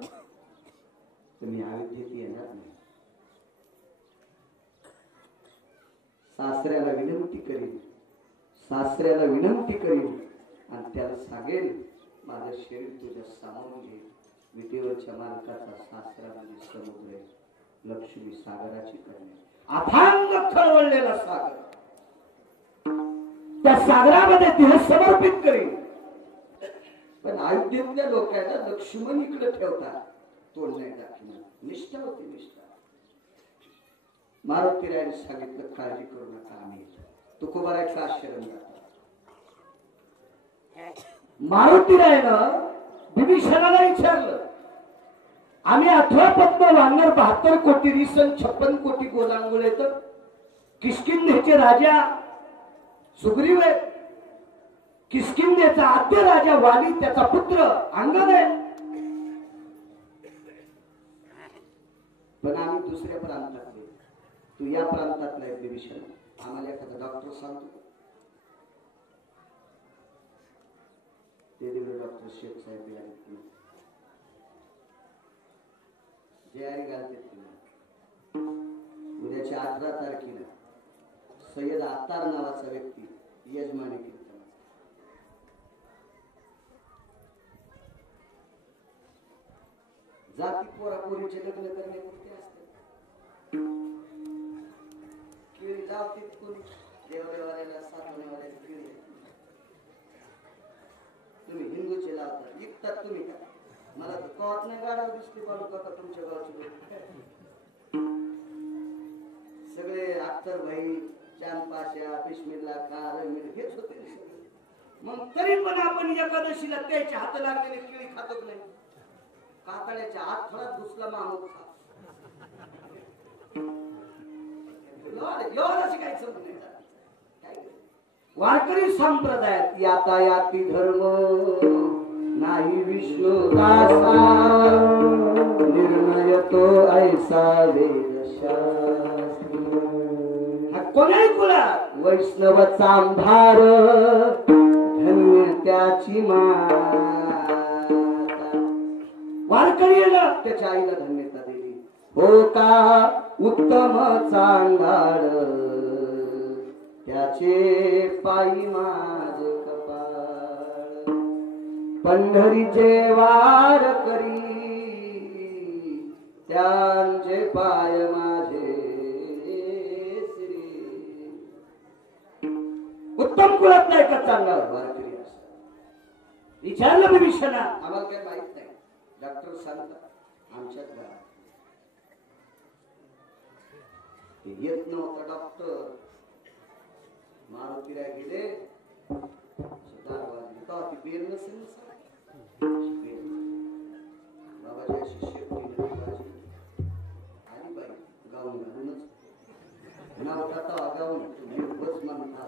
तर मी अयोध्येत येणार नाही. सासऱ्याला विनंती करीन आणि त्याला सांगेल माझं शरीर तुझ्या सामावून घे. विटेवरच्या मालकाचा सासरा म्हणजे समुद्र आहे, लक्ष्मी सागराची कन्या, अथांग खळवळलेला सागर. त्या सागरामध्ये देह समर्पित करीन. पण अयोध्येतल्या लोकांना लक्ष्मण इकडे ठेवतात, तोंड नाही दाखवणार. निष्ठा होती निष्ठा. मारुतीरायाने सांगितलं काळजी करू नका, आम्ही तुकोबारायचा आश्रम जातो. मारुतीरायानं विभीषणाला विचारलं, आम्ही 18 पद्म वानर 72 कोटी रिसन 56 कोटी गोलांगुळ येत. किष्किंधेचे राजा सुग्रीव आहे, किष्किंधेचा आद्य राजा वाली त्याचा पुत्र अंगद आहे. पण आम्ही दुसऱ्या प्रांतातले, तू या प्रांतातला आहे विभीषण. आम्हाला एखादा डॉक्टर सांगतो. ते दिवस डॉक्टर शेख साहेब जयारी घालते. उद्याच्या 18 तारखेला सय्यद आत्तार नावाचा व्यक्ती यजमानी कीर्तन, जाती पोरापोरीचे लग्न करण्यापुरते असते. केळी जावतीत कोणी देवदेवाऱ्याला साधवण्यावाल्याला केळी तुम्ही हिंदूचे लावता, विकतात तुम्ही का? मला तर कळत नाही. गाडावर दिसली बालू काका तुमच्या गावचे लोक सगळे अख्तर भाई, चांद पाशा, बिस्मिल्ला खान हेच होते. मग तरी पण आपण एकादशीला त्याच्या हात लागलेली केळी खातो नाही. कातड्याच्या हात थोडाच घुसला माणूस काय समज वारकरी संप्रदायात यातायाती धर्म नाही विष्णू दासा निर्णय तो ऐसा वेदशास्त्री हा कोणाही कुळात वैष्णव चांभार धन्य त्याची माता वारकरी येणं त्याच्या आईला धन्यता दिली हो का उत्तम चांगाळ त्याचे पायी माझ कपाळ पंढरीचे वार करी त्यांचे पाय माझे श्री उत्तम कुळात नाही का चांगला वारकरी असतात विचारलं मी विषयाला आम्हाला काही माहित नाही डॉक्टर सांगतात आमच्याच घरात येत नव्हता डॉक्टर मारुतीला गेले ती बेल नसेल बाबाजी अशी शेपटी आली बाई गाऊन घालूनच नव्हता तर गाऊन तुम्ही बस म्हणता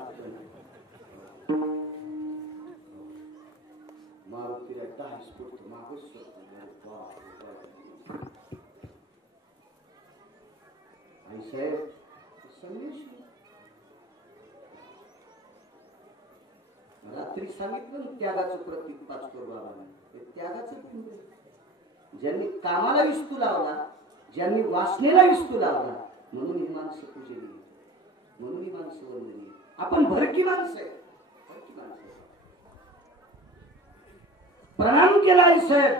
मारुतीला 10 फूट मागच आई साहेब संदेश रात्री सांगितलं त्यागाचं प्रतीक पाचकोर बाबांनी त्यागाचं ज्यांनी कामाला विस्तू लावला ज्यांनी वासनेला विस्तू लावला म्हणून ही माणसं पूजली म्हणून ही माणसं वंदनीय आपण भरकी माणसं आहे भरकी माणसं प्रणाम केला साहेब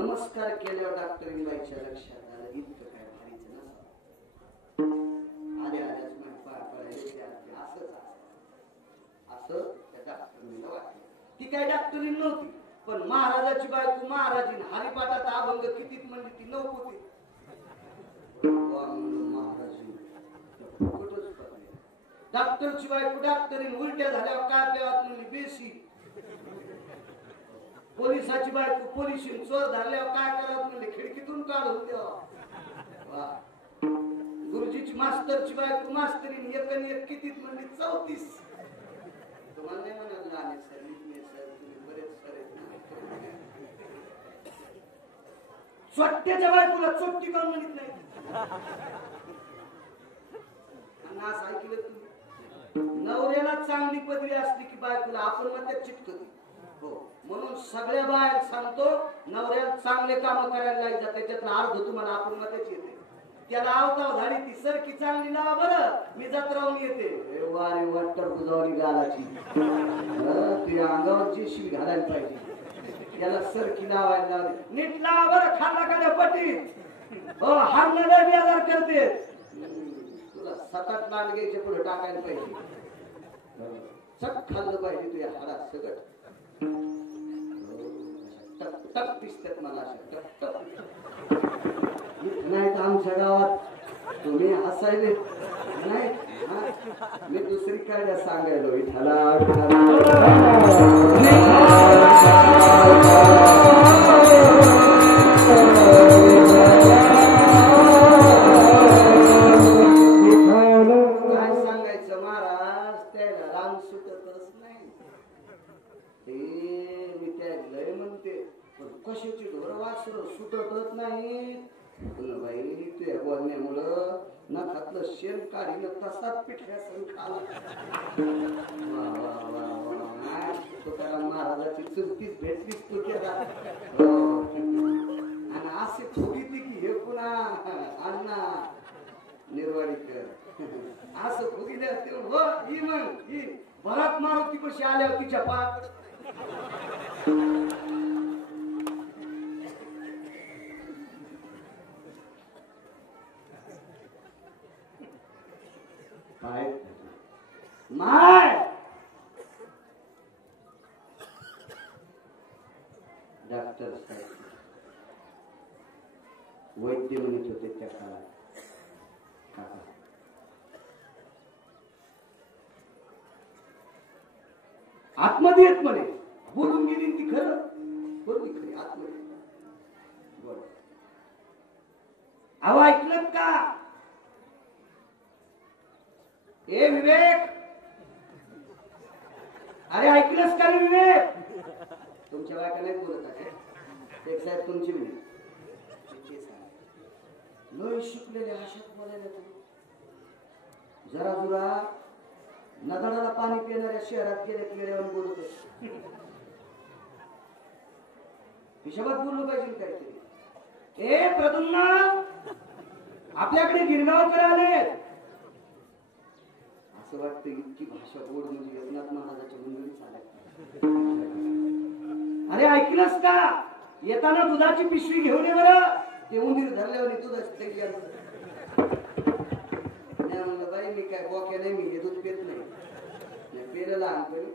नमस्कार केल्यावर डॉक्टरीबाईच्या लक्षात आलं इतकं काय भारीच नसतं आल्या आल्याच असं त्या डॉक्टरीला वाटलं ती काय डॉक्टरी नव्हती पण महाराजाची बायको महाराजीन हरिपाठात अभंग कितीत म्हणजे ती नव्हती महाराजी डॉक्टरची बायको डॉक्टरीन उलट्या झाल्यावर काय प्यावात म्हणली बेसी पोलिसाची बायको पोलिसीन चोर धरल्यावर काय करत म्हणजे खिडकीतून काढून द्यावा गुरुजीची मास्तरची बायको मास्तरीन एक आणि एक कितीत म्हणजे 34 तुम्हाला नाही म्हणाल लहान सर तुम्ही बरेच सर स्वट्याच्या बायकोला चोट्टी करून म्हणत नाही असं ऐकलं तुम्ही नवऱ्याला चांगली पदवी असली की बायकोला आपण मग चिटकत हो म्हणून सगळ्या बाहेर सांगतो नवऱ्याला चांगले काम करायला लागतात त्याच्यातलं अर्ध तुम्हाला आपण मध्येच येते त्याला आवताव झाली ती सरकी चांगली लावा बरं मी जात राहून येते वारे वाटर बुजावली गालाची ती अंगावर जेशी घालायला पाहिजे त्याला सरकी लावायला लावली नीट लावा बरं खाल्ला का पटीत हो हारला लय बेजार करते तुला 7-8 लांडग्याच्या पुढे टाकायला पाहिजे चक खाल्लं पाहिजे तुझ्या हाडात सगळं टक टक दिसतात मला अशा टक टक नाही तर आमच्या गावात तुम्ही हसायले नाही मी दुसरी काय सांगायलो विठाला काय सांगायचं महाराज त्याला राम सुटतच नाही ते मी त्या लय म्हणते पण कशाची ढोर वासर सुटतच नाही बाई तुझ्या बोलण्यामुळं नखातलं शेण काढील तसाच पिठ्या सण खाला तुकाराम महाराजाची चुलतीच भेटलीच तू केला आणि असे फुगिती की हे पुन्हा अण्णा निर्वाडीकर असं फुगिले असते हो ही मग ही भरात मारुती कशी आल्यावर तिच्या पायाकडे माय डॉक्टर साहेब वैद्य म्हणत होते त्या काळात काका आतमध्ये येत म्हणे बोलून गेली ती खरं बोलली खरी आतमध्ये बोल अहो ऐकलं का ए विवेक अरे ऐकलंस का रे विवेक शिकलेले अशात बोलायला जरा जुरा नदाडाला पाणी पिणाऱ्या शहरात गेले किड्यावर बोलतो हिशोबात बोललो पाहिजे काहीतरी. ए प्रद्युम्ना, आपल्याकडे गिरगावकर आले. असं वाटतं इतकी भाषा गोड म्हणजे एकनाथ महाराजाच्या मंदिरीच आल्या. अरे ऐकलंस का, येताना दुधाची पिशवी घेऊन ये बरं. ते उंदीर धरल्यावर दूध नाही म्हणलं बाई मी काय बोक्या नाही, मी हे दूध पेत नाही पेलं लहानपणी.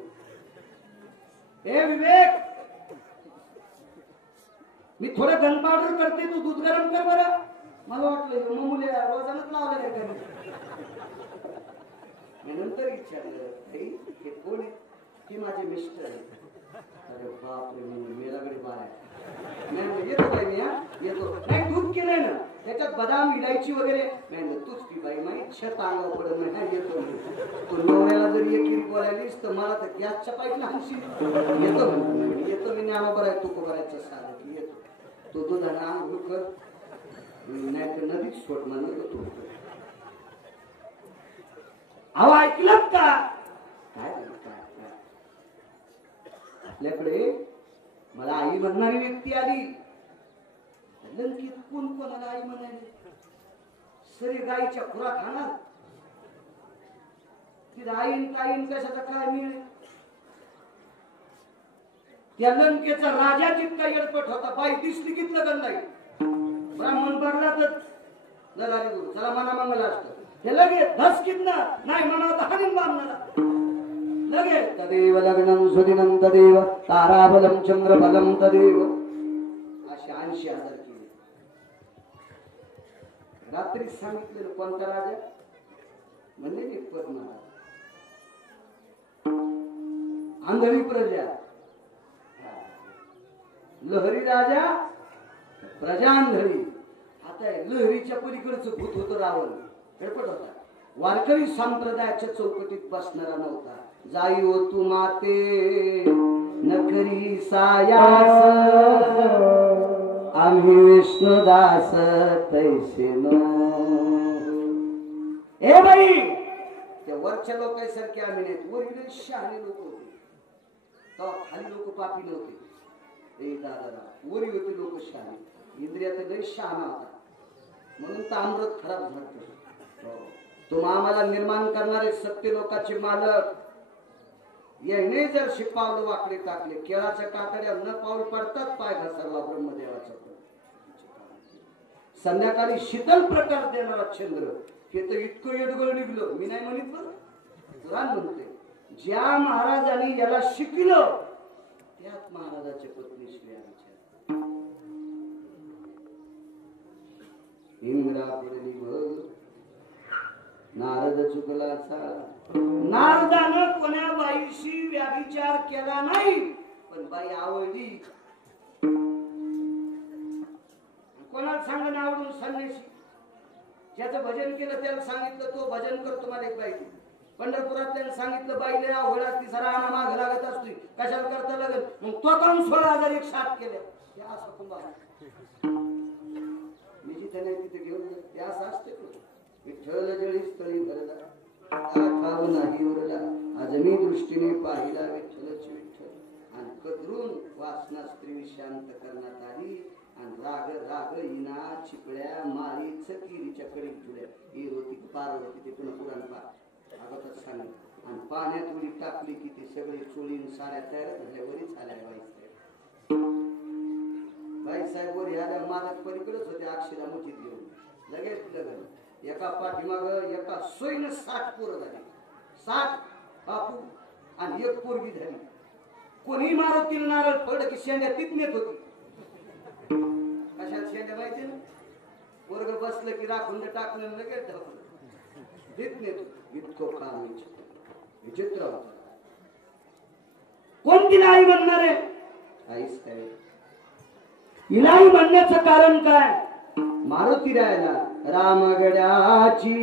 ए विवेक, मी थोडं गन पावडर करते, तू दूध गरम कर बरं. मला वाटलं मुले रोजानच लावलं नाही. मी नंतर विचारलं हे कोण आहे? हे माझे मिस्टर आहे. अरे बापरे, मेराकडे बाळ आहे. मी येतो बाई, मी येतो. नाही दूध केलंय ना, त्याच्यात बदाम इलायची वगैरे नाही. तूच की बाई, माहीत छत अंगावर पडत नाही. येतो तू नवऱ्याला जर एकेरी बोलायलीस तर मला तर गॅसच्या पाईपला हाणशील. येतो म्हणतो येतो. मी न्यावा बरं आहे, तू कोबरायचं साधं की येतो. तो दुधाने आंघोळ कर, नाही तर नदीच सोड म्हणून तो. अहो ऐकलं का? काय आपल्याकडे मला आई म्हणणारी व्यक्ती आली. लंकेत कोण कोणाला आई म्हणाली? सरी गाईच्या खुरात खाणार तिथं आईन ताईन कशाचा काय मिळेल? त्या लंकेचा राजा जितका येडपट होता, बाई दिसली की लगन नाही. ब्राह्मण भरला तर जगाले गुरु चला मना मंगल असतं. हे लगेच धसकीत ना नाही म्हणावं तर हानीन बामणाला लगेच. तदेव लग्नम सुदिनं तदेव ताराबलं चंद्रबलं तदेव. असे 80,000 केले. रात्री सांगितलेलं कोणता राजा म्हणले की पद्मनाभ. आंधळी प्रजा, लहरी राजा, प्रजांधळी. आता लहरीच्या पलीकडचं भूत होतं रावण, हेडपट होता. वारकरी संप्रदायाच्या चौकटीत बसणारा नव्हता. जाई हो तू माते नकरी सायास, आम्ही विष्णुदास तैसे नो. ए बाई, त्या वरच्या लोकांसारखे आम्ही नाहीत. वरील शहाणे लोक होते, खाली लोक पापी नव्हते. दादा वरी होते लोक शहाणे. इंद्रियात लय शहाणा होता म्हणून तर अमृत खराब झालं. तुम आम्हाला निर्माण करणारे सत्य लोकांचे मालक याने जर शिपावलं वाकडे टाकले, केळाच्या कातड्या न पाऊल पडतात पाय घसरला ब्रह्मदेवाचा. संध्याकाळी शीतल प्रकार देणारा चंद्र, हे तर इतकं येडगळ निघलं. मी नाही म्हणत बरं, रान म्हणते. ज्या महाराजांनी याला शिकलं त्यात महाराजाच्या पत्नी श्रेया विचार. इंद्रा पडली बघ नारद चुकला चाळा. नारदानं कोण्या बाईशी व्याभिचार केला नाही, पण बाई आवडली. कोणाला सांगून आवडून संन्यासी. ज्याचं भजन केलं त्याला सांगितलं तो भजन करतो. मला एक बाई पंढरपुरात त्याने सांगितलं बाईले अवघड असती, सरा आणा माग लागत असती, कशाला करता लागल. मग तो काम 16,160 केले. ते असं तुम्हाला मी जिथे नाही तिथे घेऊन ते असं असते. विठ्ठल जळी स्थळी भरला खाऊ नाही उरला, आज मी दृष्टीने पाहिला विठ्ठलची विठ्ठल. आणि कदरून वासना स्त्री शांत करण्यात आली. आणि राग राग इना चिपळ्या मारी चकिरीच्या कडे जुळ्या. ही होती पार्वती. ते पुन्हा पुराण पार अगोदर सांगितलं. आणि पाण्यात उडी टाकली की ते सगळे चोळीन साऱ्या तयार झाल्यावरच आल्या बाई साहेब वर आल्या. मालक पलीकडेच होते अक्षरा मुठीत घेऊन. लगेच लग्न एका पाठीमाग एका सोयीनं 60 पोरं झाली. 60 बापू आणि एक पोरगी झाली. कोणी मारुतीला नारळ पडलं की शेंड्या तीच नेत होती. कशात शेंड्या माहिती ना, पोरग बसलं की राखून टाकलं लगेच धावलं तीच नेत होती. इतकं काम विचित्र होत. कोण तिला आई म्हणणार आहे? आईच काय. हिला आई म्हणण्याचं कारण काय? मारुती रायला रामगडाची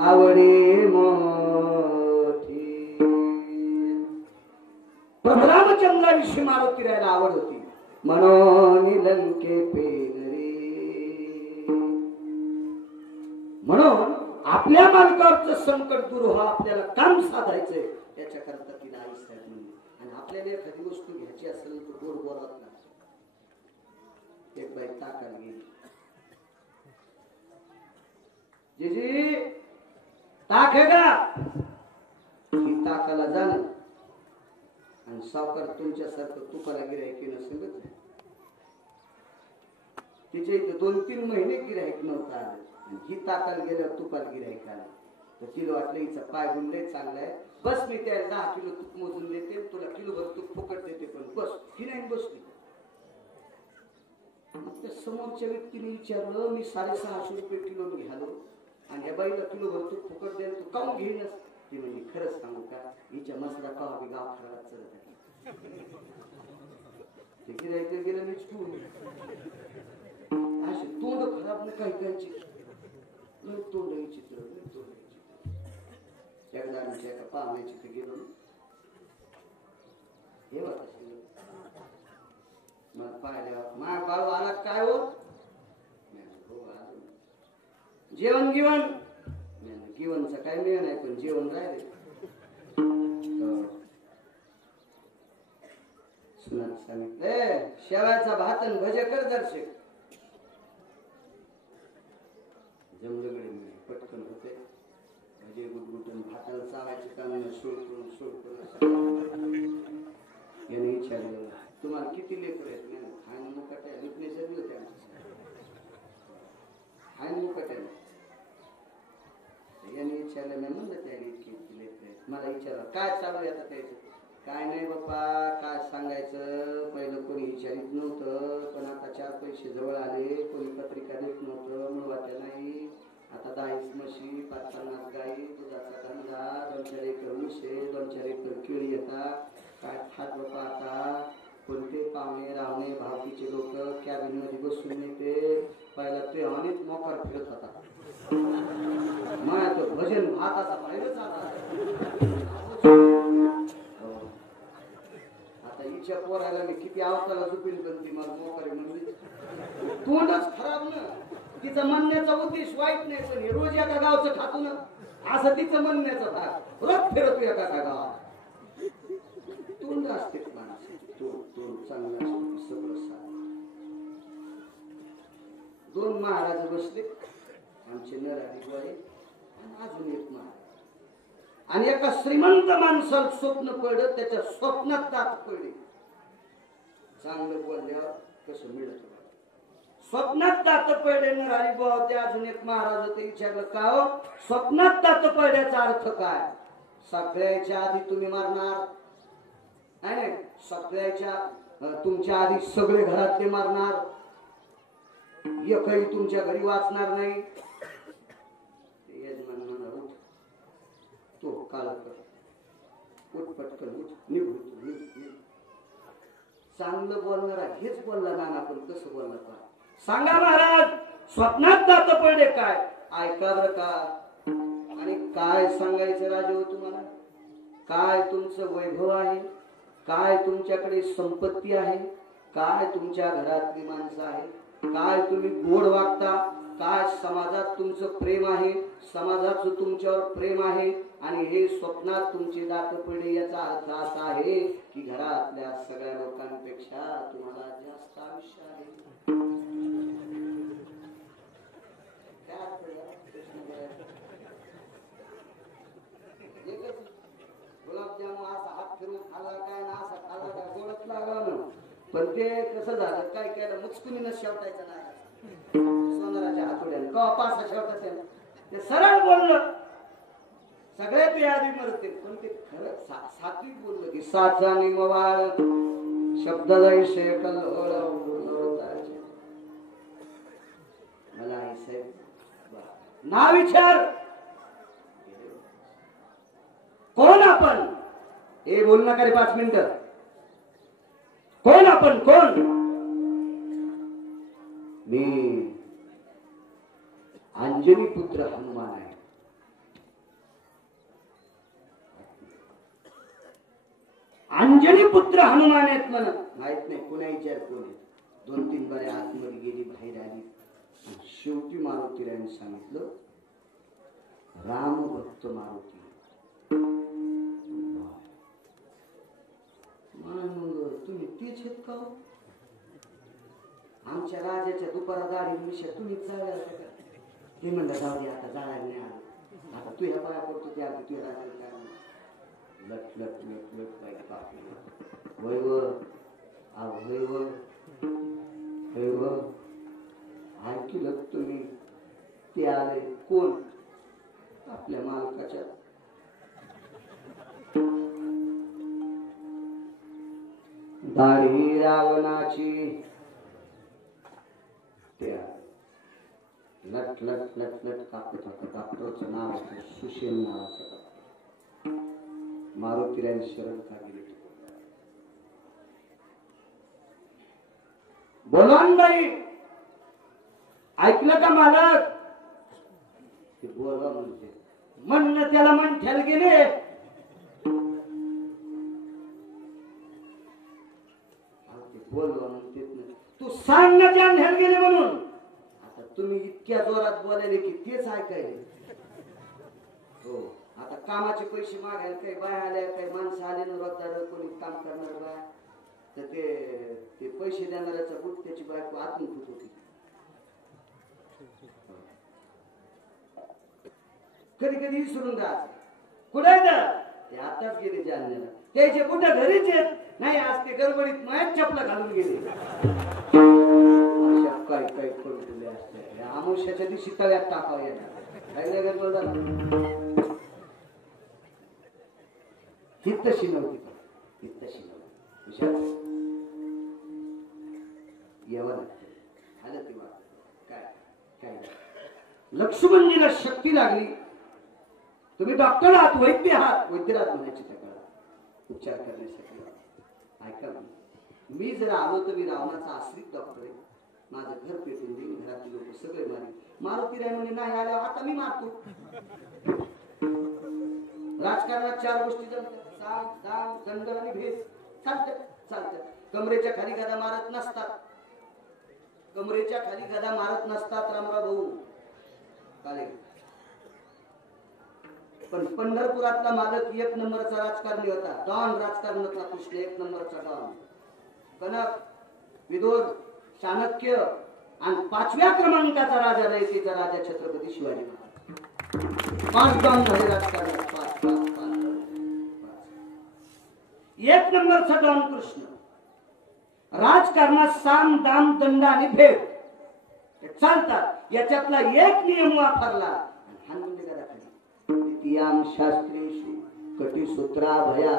आवडे मोठी. प्रभू रामचंद्राविषयी मारुती रायला आवड होती. म्हणून लंके पेगरी आपल्या मालकावरचं संकट दूर व्हा, आपल्याला काम साधायचंय, याच्याकरता तिला आई साहेब म्हणली. आणि आपल्याला एखादी वस्तू घ्यायची असेल तर गोड बोलत नाही. एक बाई ताकाला गेली, जीजी ताक आहे का? ही ताकाला जाणं आणि सावकार तुमच्यासारखं तुपाला गिरायकी नसेल. तिच्या इथं 2-3 महिने गिरायक नव्हता आलं आणि ही ताकाला गेल्यावर तुपाला गिरायक आलं. तर तिला वाटलं हिचा पाय गुंडे चांगला आहे, बस मी त्या 10 किलो तूप मोजून देते, तुला किलोभर तूप फुकट देते, पण बस. ही नाही बसली. त्या समोरच्या व्यक्तीने विचारलं, मी 650 रुपये किलो घ्यालो आणि या बाईला किलोभर तूप फुकट द्यायला तू काऊन घेईनस? ती म्हणजे खरंच सांगू का, हिच्या मसरा कवा बी गाव खराब चलत ते गिरायचं गेलं मीच तू असे तोंड खराब नाही काही कायची तोंड चित्र एकदा आमच्या एका पाहुण्याची ते गेलो हे वाटत मग पाहिल्यावर मा बाळू आला काय हो? जेवण गिवण गिवणचं काय मिळ नाही, पण जेवण राहिले. सुनात सांगितलं शेवायचा भात आणि भजे कर दर्शक. जमलगडे पटकन होते भजे गुटगुटून भाताला चावायचे काम सोडकून याने विचारलं तुम्हाला किती लेकर आहेत? नाही हाय मुकाट्या लिपणे सगळी होते हाय मुकाट्या. याने विचारलं नाही म्हणलं त्याने इतकी लेकर आहेत. मला विचारलं काय चालू आहे आता त्याचं? काय नाही बाप्पा काय सांगायचं, पहिलं कोणी विचारित नव्हतं, पण आता 4 पैसे जवळ आले, कोणी पत्रिका देत नव्हतं, मुळवाट्या नाही. आता 10 म्हशी, 50 गाई, दुधाचा धंदा, 2-4 एकर ऊसे, 2-4 एकर केळी येतात. काय खात बाप्पा आता? कोणते पाहुणे रावणे भावकीचे लोक कॅबिन मध्ये बसून येते. पहिला ते अनेक मोकार फिरत होता, मग तो भजन भाताचा बाहेरच आला. हिच्या पोरायला मी किती आवताला झुपेल, पण ती मला मोकारी म्हणली. तोंडच खराब ना. तिचं म्हणण्याचा उद्देश वाईट नाही, पण हे रोज एका गावचं खातो ना असं तिचं म्हणण्याचा भाग. रोज फिरतो एका गावात. तोंड असते माणसाची, तोंड चांगलं असतं सगळं सांग. 2 महाराज बसले आमचे नरहरी आणि अजून एक महाराज. आणि एका श्रीमंत माणसाला स्वप्न पडलं, त्याच्या स्वप्नात दात पडले. चांगलं बोलल्यावर कसं मिळत? स्वप्नात दात पडले नरहरी भाऊ. ते अजून एक महाराज होते, विचारलं का हो स्वप्नात दात पडल्याचा अर्थ काय? सगळ्याच्या आधी तुम्ही मरणार नाही, सगळ्याच्या तुमच्या आधी सगळे घरातले मरणार, एकही तुमच्या घरी वाचणार नाही. यजमान म्हणा उठ, तो काळ कर, उठ पटकन उठ, निघ. चांगलं बोलणारा हेच बोलला ना, आपण कसं बोलला का? सांगा महाराज स्वप्नात दात पडले काय? ऐका बरं का. आणि काय सांगायचं राजे हो तुम्हाला? काय तुमचं वैभव आहे, काय तुमच्याकडे संपत्ती आहे, काय तुमच्या घरातली माणसं आहे, काय तुम्ही गोड वागता, काय समाजात तुमचं प्रेम आहे, समाजाचं तुमच्यावर प्रेम आहे. आणि हे स्वप्नात तुमचे दात पडले याचा अर्थ असा आहे की घरातल्या सगळ्या लोकांपेक्षा तुम्हाला जास्त आयुष्य आहे. गुलाबजामुन असा हात फिरून खाल्ला काय ना असा खाल्ला काय गोळच लागला. पण ते कसं झालं काय केलं मुचकुनीनं शेवटायचं नाही. सोनाराच्या हातोड्याने कवा पासा शेवटायचं ते सरळ बोललं. सगळे ते आधी मरते, पण ते खरं सात्विक बोललं की साचा निमवाळ शब्द जैसे कल्लोळ. मला आई साहेब ना विचार कोण आपण हे बोल नका रे 5 मिनिटं. कोण आपण? कोण? मी अंजनी पुत्र हनुमान आहे. अंजनी पुत्र हनुमान आहेत म्हणा. माहित नाही कोणा विचार कोण आहे. 2-3 बारे आतमध्ये गेली, बाहेर आली. शेवटी मारुतीरायाने सांगितलं राम भक्त मारुती. मग तुम्ही तेच आहेत का हो? आमच्या राजाच्या दुपारा दाढी मिशा तुम्ही चालल्या होत्या का? मी म्हणलं जाऊ दे आता जायला नाही आलं. आता तुझ्या पाया पडतो त्या तुझ्या राजाला काय म्हणलं? लट लट लट लट पाय पाप वय व वय व वय व ऐकलं तुम्ही ते आले कोण? आपल्या मालकाच्या दाढी रावणाची त्या लट लट लट लट कापत होता. डॉक्टरचं नाव होतं सुशील नावाचं डॉक्टर. मारुतीराय शरण का गेले बोलवान बाई ऐकलं का मालक? ते बोलवा म्हणते म्हणणं त्याला म्हणठ्याला गेले. बोलवा म्हणते तू सांग ना त्या न्यायला गेले म्हणून. आता तुम्ही इतक्या जोरात बोलायले की तेच ऐकायले. हो आता कामाचे पैसे मागायला काही बाय आल्या काही माणसं आले ना रोजदार कोणी काम करणार बाय तर ते पैसे देणाऱ्याचा बुट त्याची बायको आतून फुट होती. कधी कधी विसरून राहत कुठे ते आताच गेले जालन्याला. त्याचे बुट घरीच आहेत. नाही आज ते गडबडीत मायात चपला घालून गेले. अशा काय काय करून दिले असते. आमुष्याच्या दिवशी तळ्यात टाकावं येणार काही नाही गडबड झाला. ही तशी नव्हती ही तशी नव्हती. हुशार यावं लागतं. आलं ती वाट काय काय लक्ष्मणजीला शक्ती लागली. तुम्ही डॉक्टर आहात वैद्य आहात वैद्यराज म्हणायचे त्या काळात उपचार करण्यासाठी. ऐका मी जर आलो तर मी रावणाचा आश्रित डॉक्टर आहे. माझं घर पेटून देईन. घरातले लोक सगळे मारे. मारुतीराय म्हणे नाही आल्या आता मी मारतो. राजकारणात 4 गोष्टी जमतात साम दाम दंड आणि भेद. चालतात चालतात. कमरेच्या खाली गदा मारत नसतात. कमरेच्या खाली गदा मारत नसतात रामराव भाऊ काळे. पण पंढरपुरातला मालक 1 नंबरचा राजकारणी होता. डॉन राजकारणातला कृष्ण 1 नंबरचा डॉन. कनक विदोर चाणक्य आणि 5व्या क्रमांकाचा राजा रयतेचा राजा छत्रपती शिवाजी महाराज. 5 डॉन झाले राजकारणात. 5 1 नंबरचा डॉन कृष्ण. राजकारणात साम दाम दंड आणि भेद चालतात. याच्यातला एक नियम वापरला द्वितीयां शास्त्रेषु कटिसूत्राभया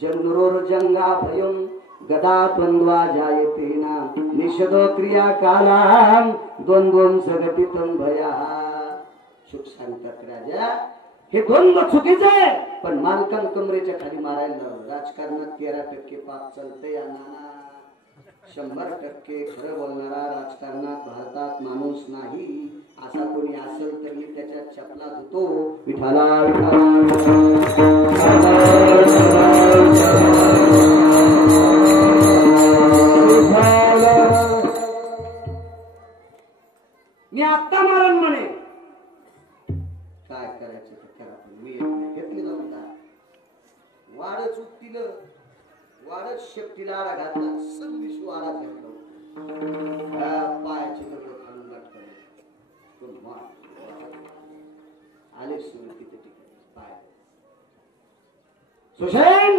जन्मरोर्जंगाभयं गदा द्वंद्वा जायतेना निषदो क्रिया कालां द्वंद्वं सगटितं भया. सुख सांगतात राजा हे द्वंद्व चुकीचं आहे. पण मालकान कमरेच्या खाली मारायला लावलं. राजकारणात 13% पाप चालतंय या नाना. 100% खरं बोलणारा राजकारणात भारतात माणूस नाही. असा कोणी असेल तर मी त्याच्या चपला धुतो. विठाला मी आत्ता मारण म्हणे. काय करायचं ते करा. मी घेतली जाऊन वाढच उठतील वाढच शेपटीला आडा घातला. संदेश वाडा घेतला पायाची दगड खालून लटकले. आले सुरू तिथे पाय सुशेन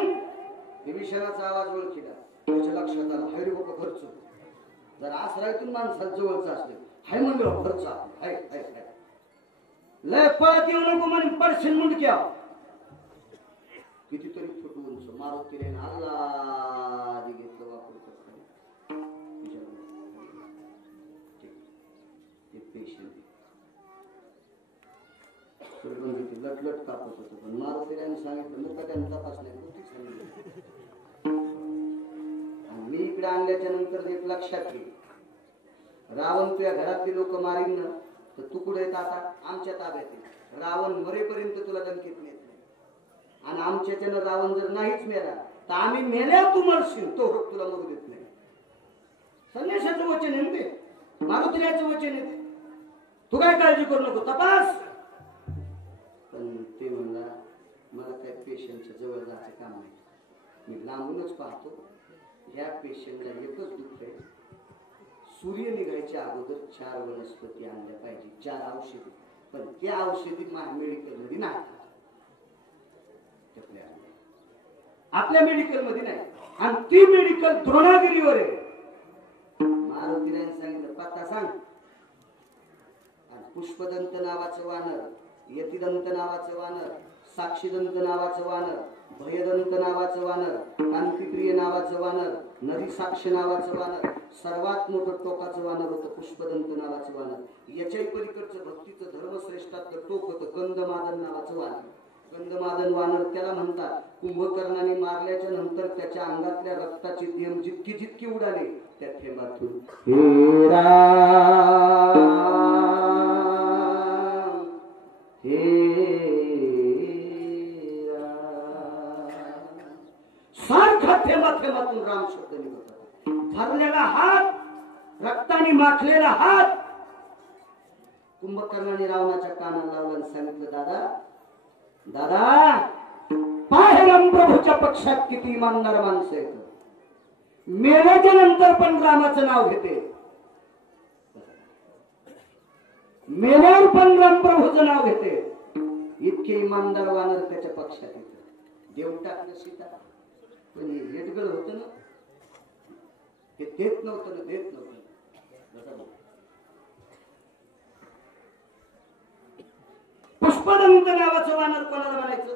विभीषणाचा आवाज ओळखीला. त्याच्या लक्षात आला हाय रे बाबा खर्च. जर आसरायतून माणसाला जवळचा असले हाय म्हणलं खर्च हाय हाय हाय लय पळत येऊ नको म्हणे पडशील मुंडक्या. कितीतरी फूट उंच मारुतीने आला घेतलं वापर लटलट कापत होत. पण मारुतीने सांगितलं नुका त्याने तपासण्या मी इकडे आणल्याच्या नंतर एक लक्षात घे. रावण तुझ्या घरातले लोक मारीन ना तर तू कुठे येत आता आमच्या ताब्यात आहे. रावण मरेपर्यंत तुला धमकीत नेत नाही. आणि आमच्याच्यानं रावण जर नाहीच मेला तर आम्ही मेल्यावर तू मरशील तो तुला मरू देत नाही. संदेशाचं वचन आहे ते. मारुतीरायचं वचन आहे ते. तू काय काळजी करू नको तपास. ते म्हणला मला काही पेशंटच्या जवळ जायचं काम नाही, मी लांबूनच पाहतो. ह्या पेशंटला एकच दुःख आहे, सूर्य निघायच्या अगोदर 4 वनस्पती आणल्या पाहिजे, 4 औषधी. पण त्या औषधी मेडिकल मध्ये नाही, आपल्या मेडिकल मध्ये नाही. आणि ती मेडिकल द्रोणागिरीवर आहे. मारुतीने सांगितलं पत्ता सांग. आणि पुष्पदंत नावाचं वानर, यतिदंत नावाचं वानर, साक्षीदंत नावाचं वानर, भयदंत नावाचं वानर, कांतिप्रिय नावाचं वानर, नदी साक्ष नावाचं वानर, सर्वात मोठं टोकाचं वानर होतं पुष्पदंत नावाचं वानर. याच्याही पलीकडचं भक्तीचं धर्मश्रेष्ठातलं टोक होतं गंधमादन नावाचं वानर. गंधमादन वानर त्याला म्हणतात. कुंभकर्णाने मारल्याच्या नंतर त्याच्या अंगातल्या रक्ताची थेंब जितकी जितकी उडाली त्या थेंबातून हे राम सारखा थेंबातून राम शब्द निघत होता. भरलेला हात, रक्ताने माखलेला हात कुंभकर्णाने रावणाच्या कानाला लावला आणि सांगितलं दादा दादा पाहिलं प्रभूच्या पक्षात किती इमानदार माणसं आहेत, मेल्याच्या नंतर पण रामाचं नाव घेते, मेल्यावर पण राम प्रभूचं नाव घेते. इतके इमानदार वानर त्याच्या पक्षात येत. देव टाकलं सीता पण हेटगळ होत ना, हे देत नव्हतं ना, देत नव्हतं. पुष्पदंत नावाचं वानर कोणाला म्हणायचं?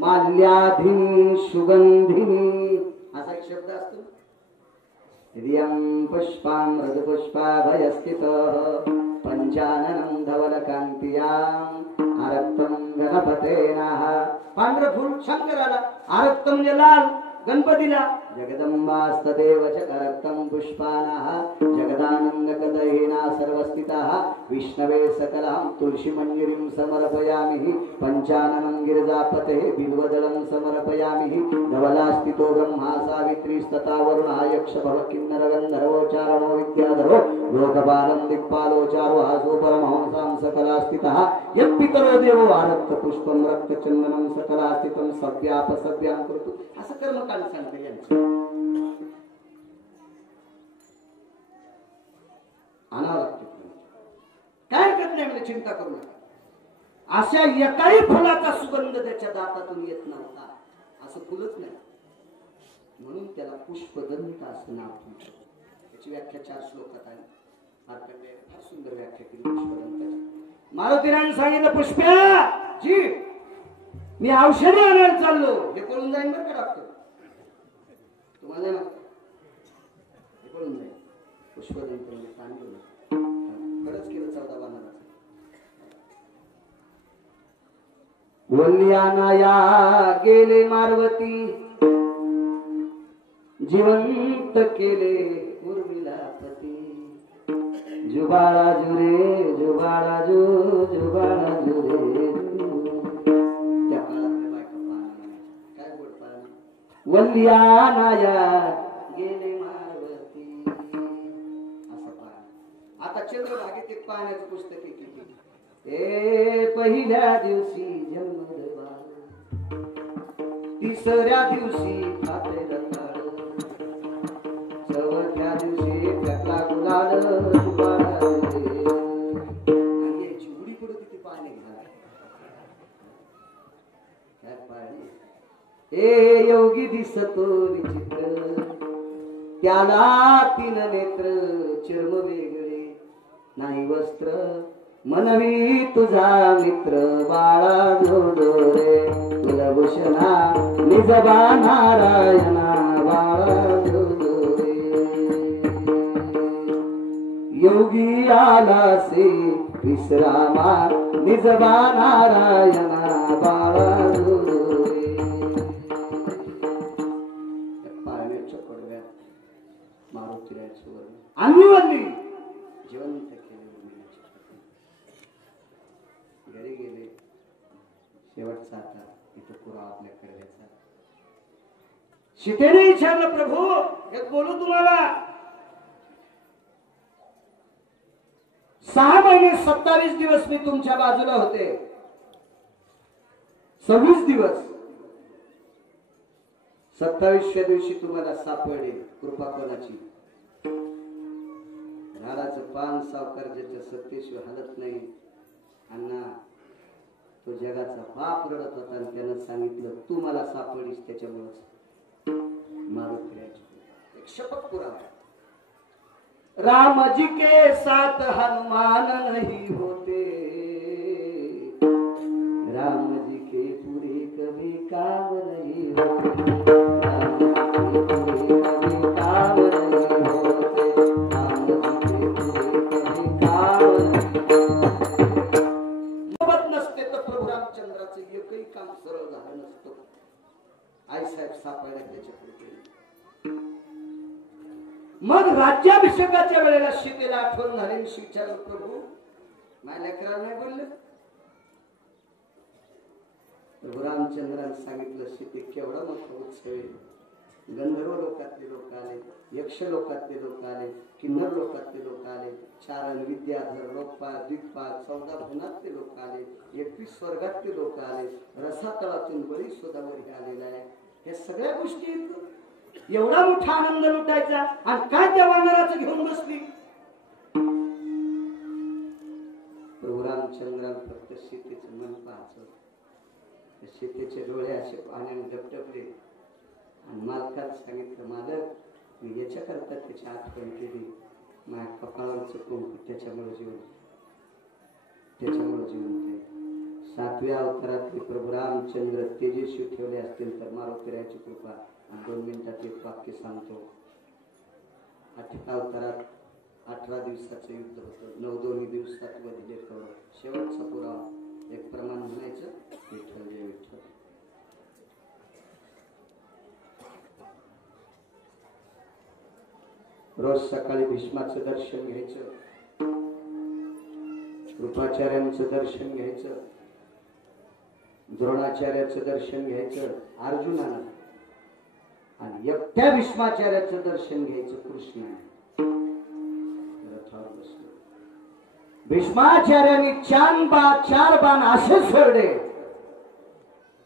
माल्याधिनी सुगंधिनी असा एक शब्द असतो. हृदयं पुष्पां मृदुपुष्पाभयस्थितः पंचाननं धवलकान्तियां आरक्तं गणपतेनः. पांढरं फुल शंकराला, आरक्त म्हणजे लाल गणपतीला. जगदंबास्तदेव च करक्तं पुष्पानः जगदानन्दकदयेना सर्वस्थितः विष्णवे सकलां तुलसीमञ्जरीं समर्पयामि. पंचाननं गिरिजापते बिल्वदलं समर्पयामि. धवलास्थितो ब्रह्मा सावित्रीस्तथा वरुणः यक्ष भव किन्नर गन्धर्वो चारणो विद्याधरो लोकपालं दिक्पालो चारो हासो परमहंसां सकलास्थितः यत्पितरो देवो आरक्त पुष्पं रक्तचन्दनं सकलास्थितं सव्यापसव्यां कृतु. असं कर्मकांड सांगते यांचं. आणावं लागते, काय करत नाही म्हणजे चिंता करू नका. अशा एकाही फुलाचा सुगंध त्याच्या दातातून येत नव्हता, असं फुलच नाही, म्हणून त्याला पुष्पदंत असं नाव ठेवलं. त्याची व्याख्या 4 श्लोकात आहे. मार्कंडेय फार सुंदर व्याख्या केली पुष्पदंताची. मारुतीराने सांगितलं पुष्प्या जी मी औषधी आणायला चाललो, हे पळून जाईन बरं का डॉक्टर, तुम्हाला ना हे पळून जाईल. पुष्पदंत म्हणजे तांदूळ खरंच केलं 14 वानराचं. वल्यानाया गेले मार्वती जिवंत केले उर्मिलापती. जुबाळा जुरे जुबाळा जु जुबाळा जुरे त्या काळातल्या बायका पाहणं काय गोड पाहणं. वल्यानाया गेले मार्वती असं पाहणं. आता चंद्रभागेत एक पाहण्याचं पुस्तक आहे किती. ए पहिल्या दिवशी जन्मदवा, तिसऱ्या दिवशी खाते रताळ, चौथ्या दिवशी फेकला गुलाल चिवडी पडत ती पाणी काय पाणी. ए योगी दिसतो विचित्र, त्याला 3 नेत्र, चर्म वेगळे नाही वस्त्र, मनवी तुझा मित्र बाळा जोडोरे कुलभूषणा निजबा नारायणा बाळा जोडोरे. योगी आला से विश्रामा निजबा नारायणा बाळा जोडोरे. पाण्याच्या पडव्यात मारुतीरायाचं वर्णन अन्नवल्ली जिवंत घरी गेले. शेवटचा आता इथं पुरावा आपल्याकडे द्यायचा. सीतेने विचारलं प्रभू एक बोलू तुम्हाला. 6 महिने 27 दिवस मी तुमच्या बाजूला होते, 26 दिवस 27व्या दिवशी तुम्हाला सापडेल कृपा कोणाची. झाडाचं पान सावकार ज्याच्या सत्तेशिवाय हलत नाही. अण्णा तो जगाचा बाप रडत होता आणि त्यानं सांगितलं तू मला सापडीस त्याच्यामुळे मारुती एक शपथ पुरावा. राम जी के साथ हनुमान नहीं होते, राम जी के पूरे कभी काम नहीं होते, राम जी के पूरे कभी काम नहीं होते, राम जी के पूरे कभी काम नहीं. सोबत नसते तर प्रभू रामचंद्राचं एकही काम सरळ झालं नसतं. आईसाहेब सापडल्या त्याच्याकडे. मग राज्याभिषेकाच्या वेळेला सीतेला आठवण झाली. विचारलं प्रभू माझ्या लेकराला नाही बोलले. प्रभू रामचंद्राने सांगितलं सीते केवढा मोठा उत्सव आहे. गंधर्व लोकातले लोक आले, यक्ष लोकातले लोक आले, किन्नर लोकातले लोक आले, चारण विद्याधर लोकपाल दिग्पाल 14 भुवनातले लोक आले, 21 स्वर्गातले लोक आले, रसातळातून बळी सोदावरी आलेला आहे. या सगळ्या गोष्टी एवढा मोठा आनंद लुटायचा आणि काय त्या वानराचं घेऊन बसली. प्रभू रामचंद्राला फक्त सीतेचं मन पाहायचं. सीतेचे डोळे असे पाण्याने डबडबले आणि मालकाला सांगितलं मालक मी याच्याकरता त्याची आठवण केली. माझ्या कपाळाचं कुंकू त्याच्यामुळे जीवन आहे. 7व्या अवतारातले प्रभू रामचंद्र तेजस्वी ठेवले असतील तर मारुतीरायाची कृपा. 2 मिनिटात एक वाक्य सांगतो. 8व्या अवतारात 18 दिवसाचं युद्ध होतं. 9 दिवसात वधिले कवळ. शेवटचा पुरावा एक प्रमाण म्हणायचं विठ्ठल जय विठ्ठल. रोज सकाळी भीष्माचं दर्शन घ्यायचं, कृपाचार्यांचं दर्शन घ्यायचं, द्रोणाचार्याचं दर्शन घ्यायचं अर्जुनानं आणि एकट्या भीष्माचार्याचं दर्शन घ्यायचं कृष्णाने. रथावर बसलो. भीष्माचार्यांनी 4 बाण असे सोडले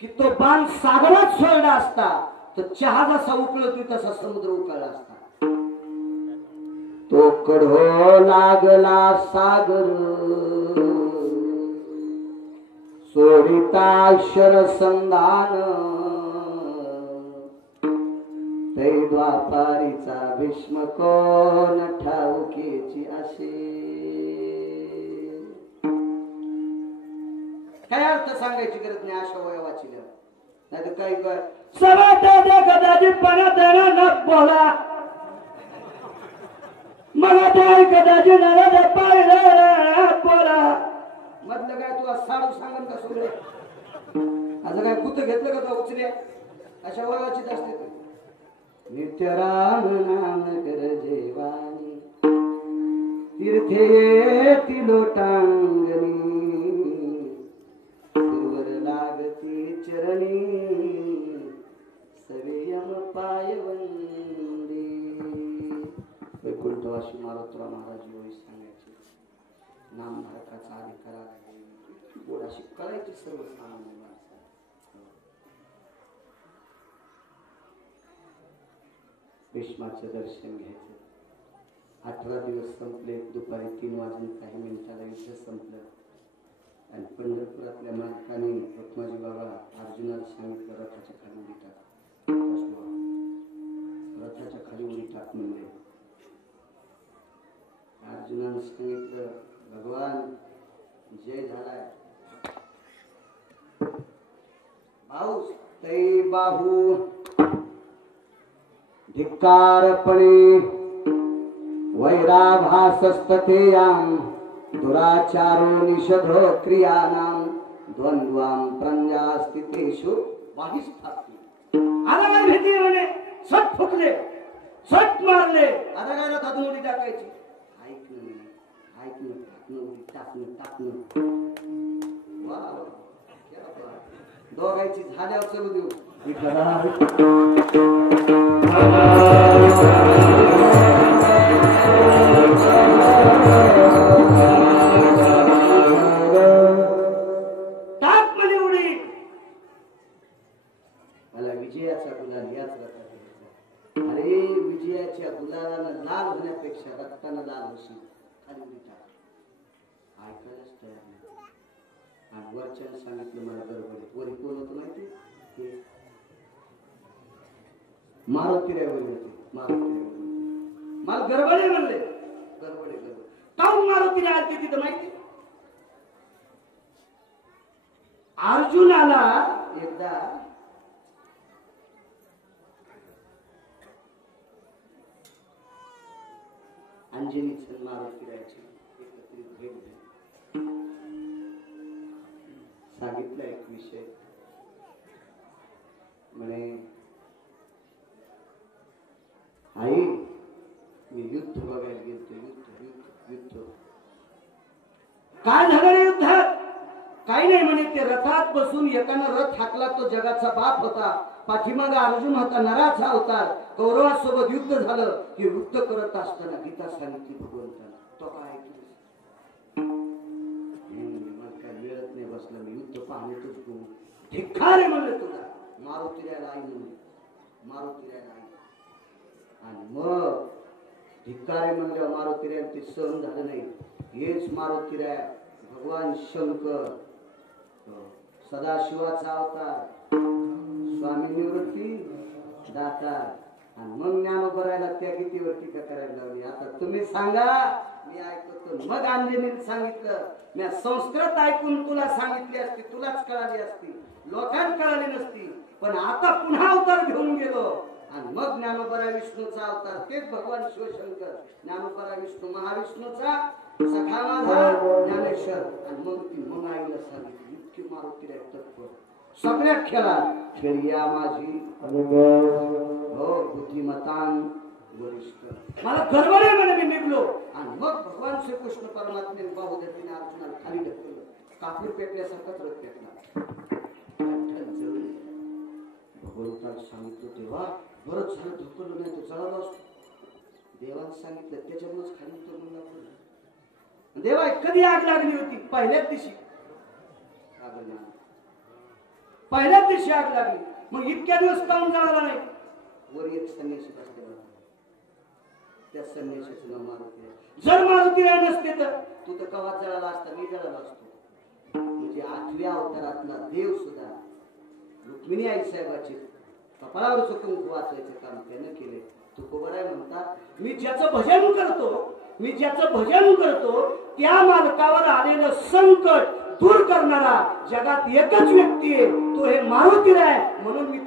की तो बाण सागरात सोडला असता तर चहा जसा उकळतोय तसा समुद्र उकळला असता. तो कढो लागला सागर सोडिता संधान तै द्वापारीचा भीष्म कोण ठाऊकेची असे. काय अर्थ सांगायची गरज नाही अशा वयावाची. नाही तर काही काय कदाचित न बोला मला ते कदाचित बोला मधलं काय तुला साडू सांगन का सगळे असं काय कुठं घेतलं का तो उचल्या अशा वयाचीच असते. नित्य राम नाम कर जेवानी तीर्थे तिलोटांगणी सुवर लागती चरणी सवेयम पायवंदी. वैकुंठवासी मारुतीराव महाराज योगी सांगायचे नाम धारकाचा अधिकार गोडाशी कळायची सर्वसामान्य माणसं. भीष्माचं दर्शन घ्यायचं. 18 दिवस संपले. दुपारी 3 वाजून काही मिनिटाला युद्ध संपलं आणि पंढरपुरातल्या मालकाने रत्नाजी बाबा अर्जुनाला सांगितलं रथाच्या खाली उडी टाक. रथाच्या खाली उडी टाक म्हणले. अर्जुनाने सांगितलं भगवान जय झालाय. भाऊ तै बाहू धिक्कारपणे वैराभासस्ततेयां दुराचारो निषधो क्रियानां द्वंद्वां प्रंजास्तितेषु वाहिस्थापि. आता काय भीती म्हणे सट फुकले सट मारले. आता काय रथातून उडी टाकायची. ऐकलं टाकणं वा दोघांची झाल्यावर चलू देऊ. टाक मध्ये उडी झालं सांग खाली उडी टाक ऐकायलाच तयार नाही आणि वरच्याने सांगितलं मला गडबड वरी कोण होतं माहिती मारुती रायवर होते मारुती मला गडबड आहे म्हणले गडबड काऊन मारुती राय आलते तिथं माहिती अर्जुनाला एकदा अंजनीचं मारुती राहायची एकत्रित भेट झाली सांगितलं एक विषय म्हणे आई मी युद्ध बघायला गेलतो युद्ध काय झालं रे युद्धात काही नाही म्हणे ते रथात बसून एकानं रथ हाकला तो जगाचा बाप होता पाठीमाग अर्जुन होता नराचा अवतार कौरवासोबत युद्ध झालं की युद्ध करत असताना गीता सांगितली भगवंताला तो काय मला काय मिळत नाही बसलं मी युद्ध पाहण्यातच घेऊन धिक्कार म्हणलं तुला मारुती रायला आई म्हणले मारुती रायला आई आणि मग धिक्कारे म्हणल्यावर मारुती राय ते सहन झालं नाही हेच मारुती राय भगवान शंकर सदाशिवाचा अवतार स्वामी निवृत्ती दाता आणि मग ज्ञानोबरायला त्या कितीवर टीका करायला लावली आता तुम्ही सांगा मी ऐकतो मग अंजनीने सांगितलं मी संस्कृत ऐकून तुला सांगितली असती तुलाच कळाली असती लोकांना कळाली नसती पण आता पुन्हा अवतार घेऊन गेलो आणि मग ज्ञानोबरा विष्णूचा अवतार तेच भगवान शिवशंकर ज्ञानोबरा विष्णू महाविष्णूचा सखा माझा ज्ञानेश्वर आणि मग आईला सांगितलं इतकी मारुती राय तत्पर सगळ्या खेळिया माझी हो बुद्धिमतान वरिष्ठ मला गडबड आहे म्हणे मी निघलो आणि मग भगवान श्रीकृष्ण परमात्म्याने बाहुदत्तीने अर्जुनाला खाली ढकललं कापूर पेटल्यासारखाच रथ पेटला भगवंताला सांगितलं तेव्हा बरंच झालं ढकललं नाही तर जळाला असतो देवाने सांगितलं त्याच्यामुळेच खाली तो म्हणला देवा कधी आग लागली होती पहिल्याच दिवशी आग लागली मग इतक्या दिवस काऊन जळाला नाही वर एक संन्यासी बसलेला त्या संन्यासीचं नाव मारुती जर मारुती राय नसते तर तू तर कवा जळाला असता मी जळाला असतो म्हणजे 8व्या अवतारातला देव सुद्धा रुक्मिणी आई साहेबाची कपाळावरचं कुंकू वाचायचं काम त्यानं केले तुकोबराय म्हणतात मी ज्याचं भजन करतो त्या मालकावर आलेलं संकट दूर करणारा जगात एकच व्यक्ती आहे तो हे मारुती राय म्हणून मी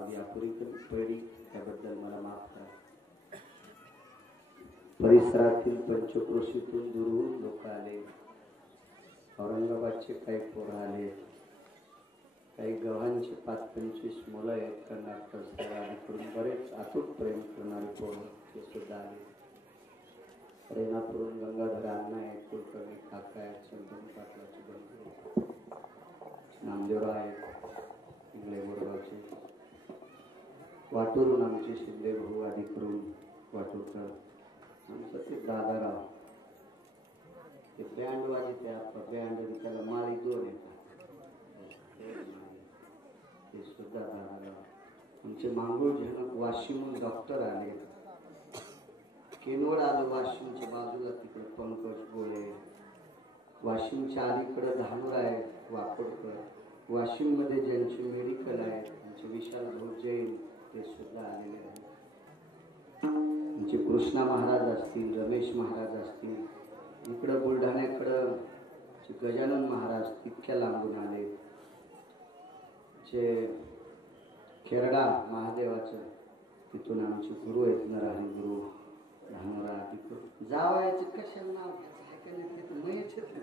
कालावधी अपुरी पडली त्याबद्दल मला माफ करा. परिसरातील पंचक्रोशीतून दुरून लोक आले. औरंगाबादचे काही पोरं आले, काही गव्हांची 5-25 मुलं आहेत. कर्नाटक करून बरेच अतूट प्रेम करणारे पोरं ते सुद्धा आले. रेणापूरून गंगाधर अण्णा आहेत, कुलकर्णी काका आहेत, शंतनू पाटलाचे बंधू, नामदेवराव आहेत इंगळे बोरगावचे, वाटूरून आमचे शिंदे भाऊ आदी करून वाटूरकर, आमचं ते दादाराव ते बँड वाजते आपला बँड त्याला माळी 2 येतात ते सुद्धा दादाराव. आमचे मांगूळ जनक वाशिमहून डॉक्टर आले. केनवड आलं वाशिमच्या बाजूला तिकडे पंकज गोळे. वाशिमच्या अलीकडे धानोर आहे वाकोडकर. वाशिममध्ये ज्यांचे मेडिकल आहे त्यांचे विशाल भाऊ जैन ते सुद्धा आलेले आहेत. आमचे कृष्णा महाराज असतील, रमेश महाराज असतील. इकडं बुलढाण्याकडं गजानन महाराज तितक्या लांबून आले. जे खेरडा महादेवाचं तिथून आमचे गुरु आहेत नरहरी गुरु धानोरा तिकडून. जावायचे कशाला नाव घ्यायचं,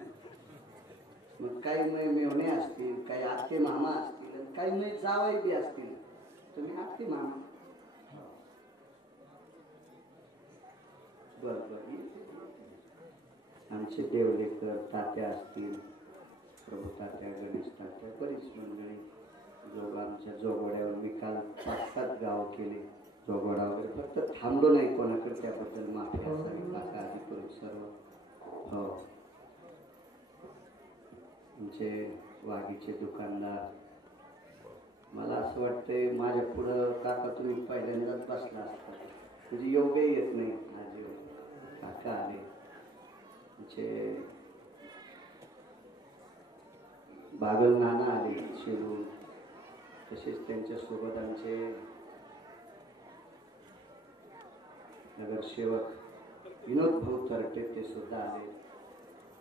मग काही मै मेवणे असतील, काही आत्ते मामा असतील, काही मै जावाई बी असतील. तुम्ही आत्ते मामा बर बर. आमचे देवलेकर तात्या असतील, प्रभू तात्या, गणेश तात्या, बरीच मंडळी. आमच्या जोगवड्यावर मी काल 5-7 गाव केले. जोगवडा वगैरे फक्त थांबलो नाही कोणाकडे, त्याबद्दल माफी असावी काका आधी करून सर्व. हो, आमचे वाघीचे दुकानदार. मला असं वाटतंय माझ्या पुढं काका तुम्ही पहिल्यांदाच बसला असता, म्हणजे योग्य येत नाही. आज काका आले. आमचे बागल नाना आले शिरून. तसेच त्यांच्यासोबत आमचे नगरसेवक विनोद भाऊ तरटे ते सुद्धा आले.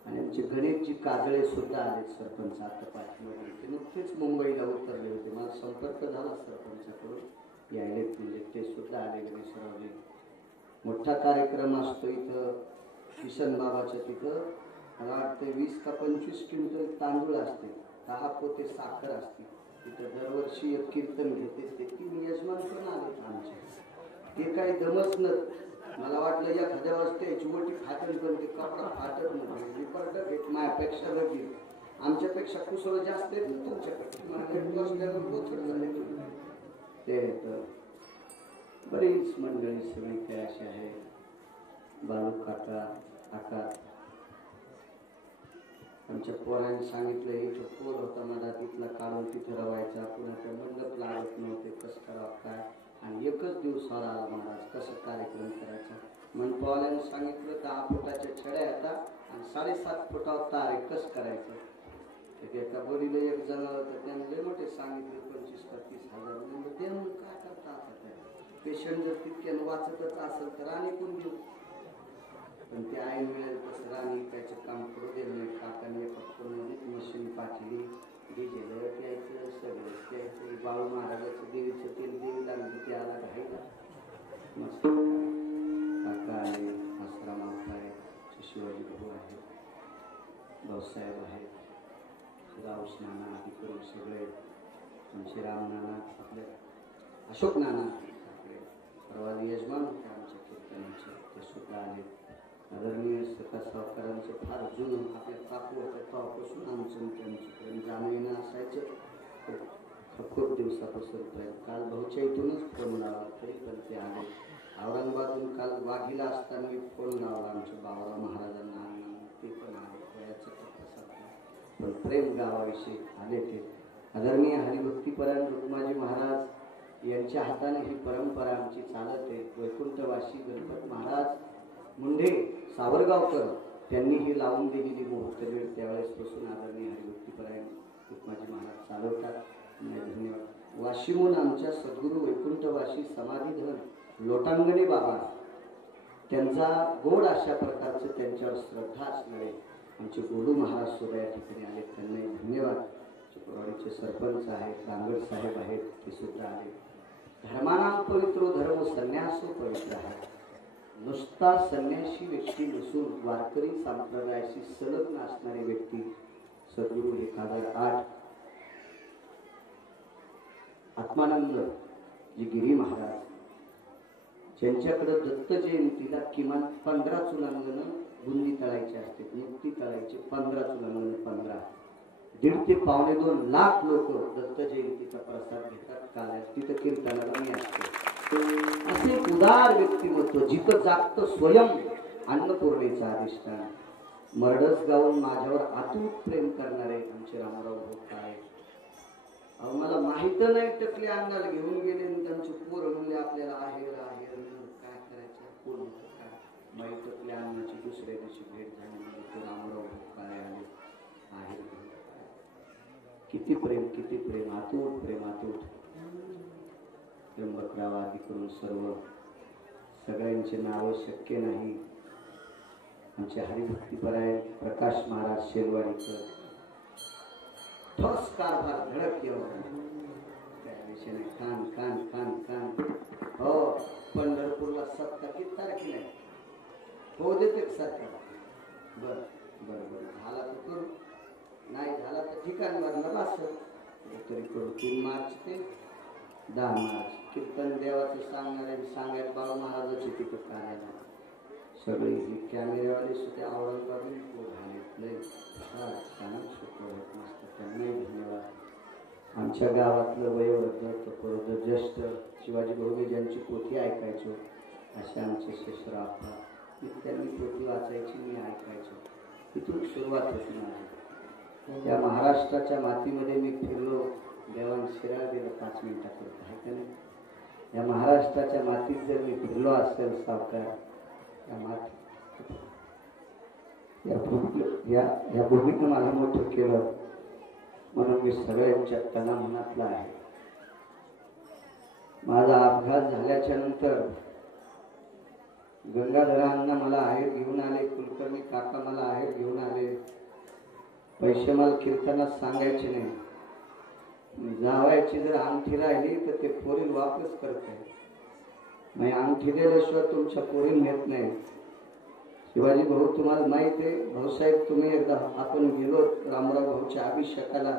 आणि आमचे गणेशजी काजळे सुद्धा आले. सरपंच आता पाठीमध्ये ते नुकतेच मुंबईला उतरले होते. मला संपर्क झाला सरपंचाकडून यायले, म्हणजे ते सुद्धा आले. गणेशरावजी मोठा कार्यक्रम असतो इथं किशन बाबाच्या तिथं. मला वाटतं 20 का 25 क्विंटल तांदूळ असते, 10 पोते साखर असते. तिथं दरवर्षी एक कीर्तन घेते. ते 3 यजमान पण आले आमचे. ते काही दमसनत. मला वाटलं एखाद्या वाजता याची मोठी फाटण, पण ते कपडा फाटत नाही. पर्यटक एक माझ्यापेक्षा लगेल, आमच्यापेक्षा कुसळ जास्त आहेत ना तुमच्याकडे. ते तर बरीच मंडळी सगळी काय अशी आहे. बालू काका आका. आमच्या पोरांनी सांगितलं इथं पोर होता मला, तिथला काढून तिथं रवायचा. पुन्हा त्या मंडप लागत नव्हते, कसं करावं काय. आणि एकच दिवसावर आला महाराज, कसं कार्यक्रम करायचा. मनपावाल्यानं सांगितलं 10 फुटाच्या छड्या येतात आणि 7.5 फुटावर तार आहे, कसं करायचं. तर एका बडीला एक जण होतं, त्याने लय मोठे सांगितले 25 का 30 हजार. म्हणजे ते म्हणून काय करता आता पेशंट जर तितक्यानं वाचतच असेल तर आणि कोण घेऊ. पण ते आई मिळेल तसं राणी त्याचं काम करू दिलं नाही. काकाने एका फोनमध्ये मशीन पाठवली, डिझेल प्यायचं, सगळं प्यायचं. बाळू महाराजाचं देवीचं तेल देवीला ते आला घाईला. मस्त काका आले, आसराम मावता आहे, शिवाजी भाऊ आहे, भाऊसाहेब आहेत, राऊस नाना आधी करून सगळे. आमचे राम नाना, आपले अशोक नाना, आपले परवादी यजमान होते आमच्या कीर्तनाचे, ते सुद्धा आले. आदरणीय सावकारांचं फार जुनं आपल्या काकू होत्या तेव्हापासून आमचं त्यांच्यापर्यंत जाणं येणं असायचं. खूप दिवसापासून काल भाऊच्या इथूनच फोन लावला तरी पण ते आले. औरंगाबादहून काल वाघीला असताना मी फोन लावला आमच्या बाबाराव महाराजांना, ते पण आले. वयाचं पण प्रेम गावाविषयी आले ते. आदरणीय हरिभक्तीपरायण रुक्माजी महाराज यांच्या हाताने ही परंपरा आमची चालत आहे. वैकुंठवासी गणपत महाराज मुंढे सावरगावकर त्यांनी ही लावून दिलेली मुहूर्त वेळ त्यावेळेसपासून आदरणीय हरिभक्तीपरायण रुक्माजी महाराज चालवतात. धन्यवाद. वाशिमहून आमच्या सद्गुरू वैकुंठवासी समाधीधन लोटांगणे बाबा, त्यांचा गोड अशा प्रकारचं त्यांच्यावर श्रद्धा असणारे आमचे गोडू महाराज सुद्धा या ठिकाणी आले. त्यांना धन्यवाद. चिपळवाडीचे सरपंच आहेत, रांगड साहेब आहेत, ते सुद्धा आले. धर्मानां पवित्रो धर्म संन्यासो पवित्र आहे. नुसता संन्यासी व्यक्ती नसून वारकरी संप्रदायाशी संलग्न असणारी व्यक्ती सद्गुरू 1008 आत्मानंद जी गिरी महाराज ज्यांच्याकडे दत्त जयंतीला किमान 15 चुलांगण बुंदी तळायची असते, मुक्ती तळायची 15 चुलांगण 15 1.5 ते 2.5 लाख लोक दत्त जयंतीचा प्रसाद घेतात. काल तिथं कीर्तनाला मी असतो. असे एक उदार व्यक्तिमत्व जिथं जागतं स्वयं अन्नपूर्णेचा अधिष्ठान. मरडस गाऊन माझ्यावर अतूट प्रेम करणारे आमचे रामराव काय अहो मला माहित नाही टकले अन्नाला घेऊन गेले आणि त्यांचे पोर म्हणले आपल्याला आहेर आहेर काय करायचं कोण काय माहीत टकल्या अन्नाची दुसऱ्या दिवशी भेट झाली म्हणजे रामराव काय आले आहेर. किती प्रेम अतूट प्रेम अतूट. त्र्यंबकराव आदी करून सर्व सगळ्यांचे नाव शक्य नाही. आमचे हरिभक्तीपरायण प्रकाश महाराज शेलवाडीकर ठोस कारभार धडक येऊन त्या विषयाने कान कान कान कान. हो पंढरपूरला 7 किती तारखेला हो देते सरकार. बर बर बर झाला तर करू नाही झाला तर ठिकाण भरणार असं तरी करू. 3 मार्च ते 10 मार्च कीर्तन देवाचं सांगायला बाळू महाराजाची तिथं करायला सगळे कॅमेरेवाले सुद्धा औरंगाबाद झाले त्यांनाही धन्यवाद. आमच्या गावातलं वयोवृद्ध तपोवृद्ध ज्येष्ठ शिवाजी भाऊबी ज्यांची पोथी ऐकायचो असे आमचे शेषर आप्पा त्यांनी पोथी वाचायची मी ऐकायचो. इथून सुरुवात होती माझी. या महाराष्ट्राच्या मातीमध्ये मी फिरलो देवान शिराळ दिलं 5 मिनिटात आहे का नाही. या महाराष्ट्राच्या मातीत जर मी फिरलो असेल सावकार या भूमीनं मला मोठं केलं म्हणून मी सगळ्यांच्या तना मनातला आहे. माझा अपघात झाल्याच्या नंतर गंगाधरांना मला आहेर घेऊन आले, कुलकर्णी काका मला आहेर घेऊन आले. पैसे मला कीर्तनात सांगायचे नाही. जावायची जर अंगठी राहिली तर ते पोरील वापस करते. मी अंगठी दिल्याशिवाय तुमच्या पोरील नेत नाही. शिवाजी भाऊ तुम्हाला माहित आहे भाऊसाहेब तुम्ही एकदा आपण गेलो रामराव भाऊच्या अभिषेकाला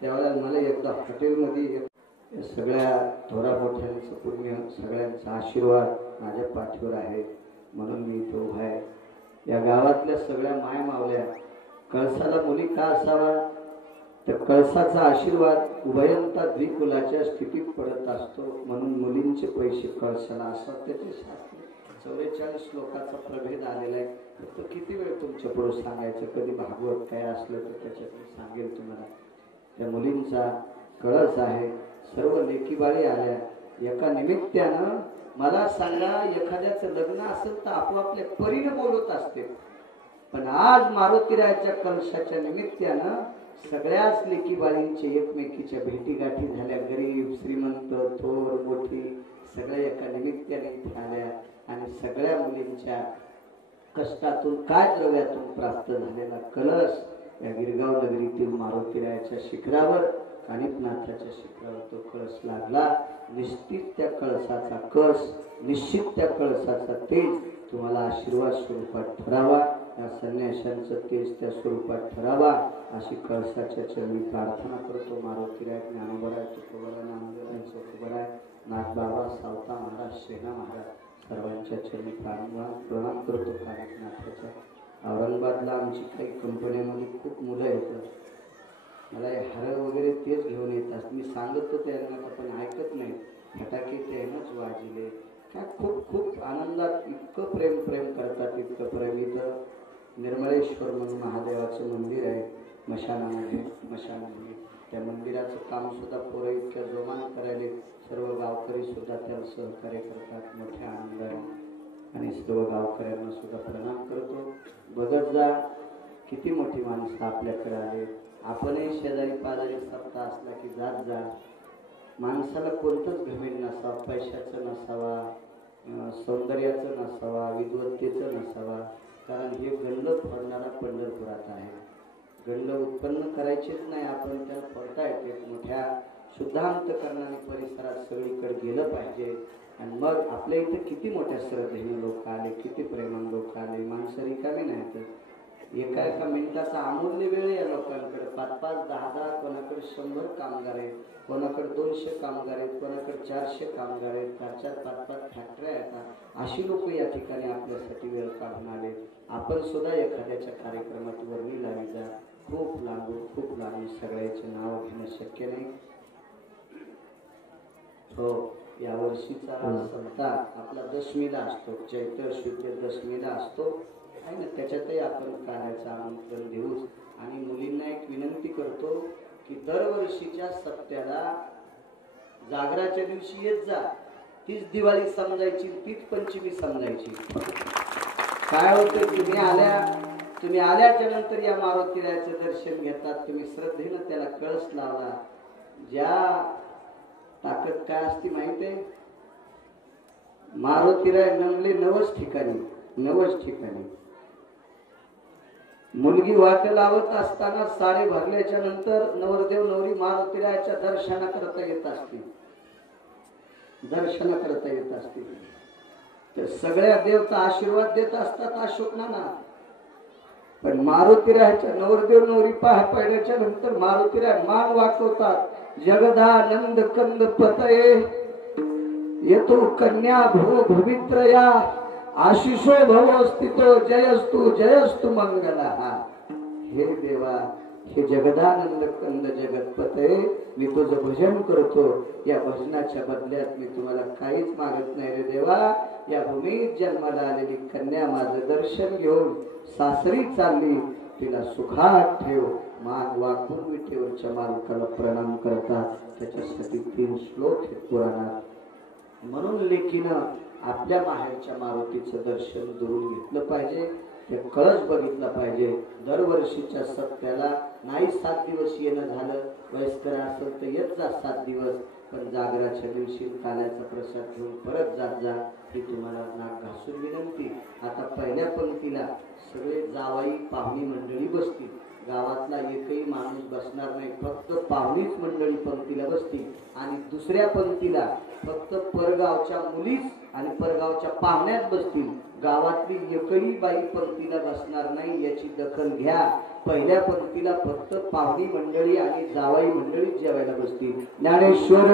त्यावेळेला मला एकदा हॉटेलमध्ये सगळ्या थोरा मोठ्यांचं पुण्य सगळ्यांचा आशीर्वाद माझ्या पाठीवर आहे म्हणून मी इथं उभा आहे. या गावातल्या सगळ्या माय मावल्या कळसाला मुली का असावा तर कळसाचा आशीर्वाद उभयंता द्विकुलाच्या स्थितीत पडत असतो म्हणून मुलींचे पैसे कळसाला असतात. त्याचे शास्त्र 44 श्लोकाचा प्रभेद आलेला आहे. फक्त किती वेळ तुमच्या पुढे सांगायचं. कधी भागवत काय असलं तर त्याच्यातून सांगेल तुम्हाला. त्या मुलींचा कळस आहे. सर्व लेकीबाळी आल्या एका निमित्तानं. मला सांगा एखाद्याचं लग्न असेल तर आपोआपल्या परीने बोलत असते पण आज मारुतीरायाच्या कलशाच्या निमित्तानं सगळ्याच लेकीबाळींचे एकमेकीच्या भेटीगाठी झाल्या. गरीब श्रीमंत थोर मोठी सगळ्या एका निमित्ताने इथे आल्या आणि सगळ्या मुलींच्या कष्टातून काय द्रव्यातून प्राप्त झालेला कलश या गिरगाव नगरीतील मारुतीरायाच्या शिखरावर कानिपनाथाच्या शिखरावर तो कळस लागला. निश्चित त्या कळसाचा कस निश्चित त्या कळसाचा तेज तुम्हाला आशीर्वाद स्वरूपात ठरावा. या संन्याशांचं तेज त्या स्वरूपात ठरावा अशी कळसाच्या चरणी प्रार्थना करतो. मारुतीराय ज्ञानोबराय तुकोबराय नामदेवराय चोखोबराय नाथबाबा सावता महाराज सेना महाराज सर्वांच्या चरणी प्रणाम करतो. कानिपनाथाच्या औरंगाबादला आमची काही कंपन्यांमध्ये खूप मुलं येतात. मला हे हार वगैरे तेच घेऊन येतात. मी सांगत होते यांना पण ऐकत नाही. फटाके तेच वाजले काय खूप खूप आनंदात इतकं प्रेम करतात. इतकं प्रेम. इथं निर्मळेश्वर म्हणून महादेवाचं मंदिर आहे मशानामध्ये. त्या मंदिराचं काम सुद्धा पोरं इतक्या जोमान करायले. सर्व गावकरी सुद्धा त्याला सहकार्य करतात मोठ्या आनंदाने आणि सर्व गावकऱ्यांना सुद्धा प्रणाम करतो. बघत जा किती मोठी माणसं आपल्याकडे आले. आपणही शेजारी पाजारी सप्ताह असला की जात जा. माणसाला कोणतंच घमेंड नसावा, पैशाचं नसावा, सौंदर्याचं नसावा, विद्वत्तेचं नसावा. कारण हे गंड फोडणारा पंढरपुरात आहे. गंड उत्पन्न करायचेच नाही आपण त्याला फोडता येते. मोठ्या शुद्धांतकरणाने परिसरात सगळीकडे गेलं पाहिजे. आणि मग आपल्या इथे किती मोठ्या श्रद्धेने लोक आले, किती प्रेमान लोक आले. माणसं रिकामी नाही तर एका एका मिनिटाचा अमूल्य वेळ या लोकांकडे 5-5, 10-10, कोणाकडे 100 कामगार आहेत, कोणाकडे 200 कामगार आहेत, कोणाकडे 400 कामगार आहेत, 4-4, 5-5 फॅक्टऱ्या आहेत. अशी लोक या ठिकाणी आपल्यासाठी वेळ काढून आले. आपण सुद्धा एखाद्याच्या कार्यक्रमात वर्णी लावी जा. खूप लांबून सगळ्याचे नाव घेणं शक्य नाही. हो, या वर्षीचा संता आपला दशमीला असतो, चैत्र शुद्ध दशमीला असतो आहे ना. त्याच्यातही आपण कार्याचं आमंत्रण देऊच. आणि मुलींना एक विनंती करतो की दरवर्षीच्या सप्त्याला जागराच्या दिवशी येत जा. तीच दिवाळी समजायची, तीच पंचमी समजायची. काय होतं, तुम्ही आल्याच्या नंतर या मारुतीरायाचं दर्शन घेतात, तुम्ही श्रद्धेनं त्याला कळस लावला. ज्या ताकद काय असती माहिती आहे, मारुतीराय नमले 9 ठिकाणी. मुलगी वाट लावत असताना साडे भरल्याच्या नंतर नवरदेव नवरी मारुतीरायाच्या दर्शना करता येत असतील. तर सगळ्या देवता आशीर्वाद देत असतात अशोक नाना. पण मारुतीरायाच्या नवरदेव नवरी पाहा पडल्याच्या नंतर मारुतीराय मान वाकवतात. जगदानंद कंद पतये येतो कन्या भो भूमित्रया आशिषो भव स्थितो जयस्तु मंगला. हे देवा, हे जगदानंद कंद जगतपते, मी तुझं भजन करतो. या भजनाच्या बदल्यात मी तुम्हाला काहीच मागत नाही रे देवा. या भूमीत जन्माला आलेली कन्या माझं दर्शन घेऊन सासरी चालली, तिला सुखात ठेव. मान वाकून विठेवरच्या मालकाला प्रणाम करतात. त्याच्यासाठी 3 श्लोक आहेत पुराणात. म्हणून लेकीनं आपल्या माहेरच्या मारुतीचं दर्शन दुरून घेतलं पाहिजे, ते कळस बघितला पाहिजे. दरवर्षीच्या सप्त्याला नाही 7 दिवस येणं झालं, वयस्कर असेल तर येत जा 7 दिवस. पण जागराच्या दिवशी काल्याचा प्रसाद घेऊन परत जात जा. ही तुम्हाला नाक घासून विनंती. आता पहिल्या पंक्तीला सगळे जावाई पाहुणी मंडळी बसतील. गावातला एकही माणूस बसणार नाही, फक्त पाहुणीच मंडळी पंक्तीला बसतील. आणि दुसऱ्या पंक्तीला फक्त परगावच्या मुलीच आणि परगावच्या पाहुण्यात बसतील. गावातली एकही बाई पंक्तीला बसणार नाही, याची दखल घ्या. पहिल्या पंक्तीला फक्त पाहुणी मंडळी आणि जावाई मंडळी जेवायला बसतील. ज्ञानेश्वर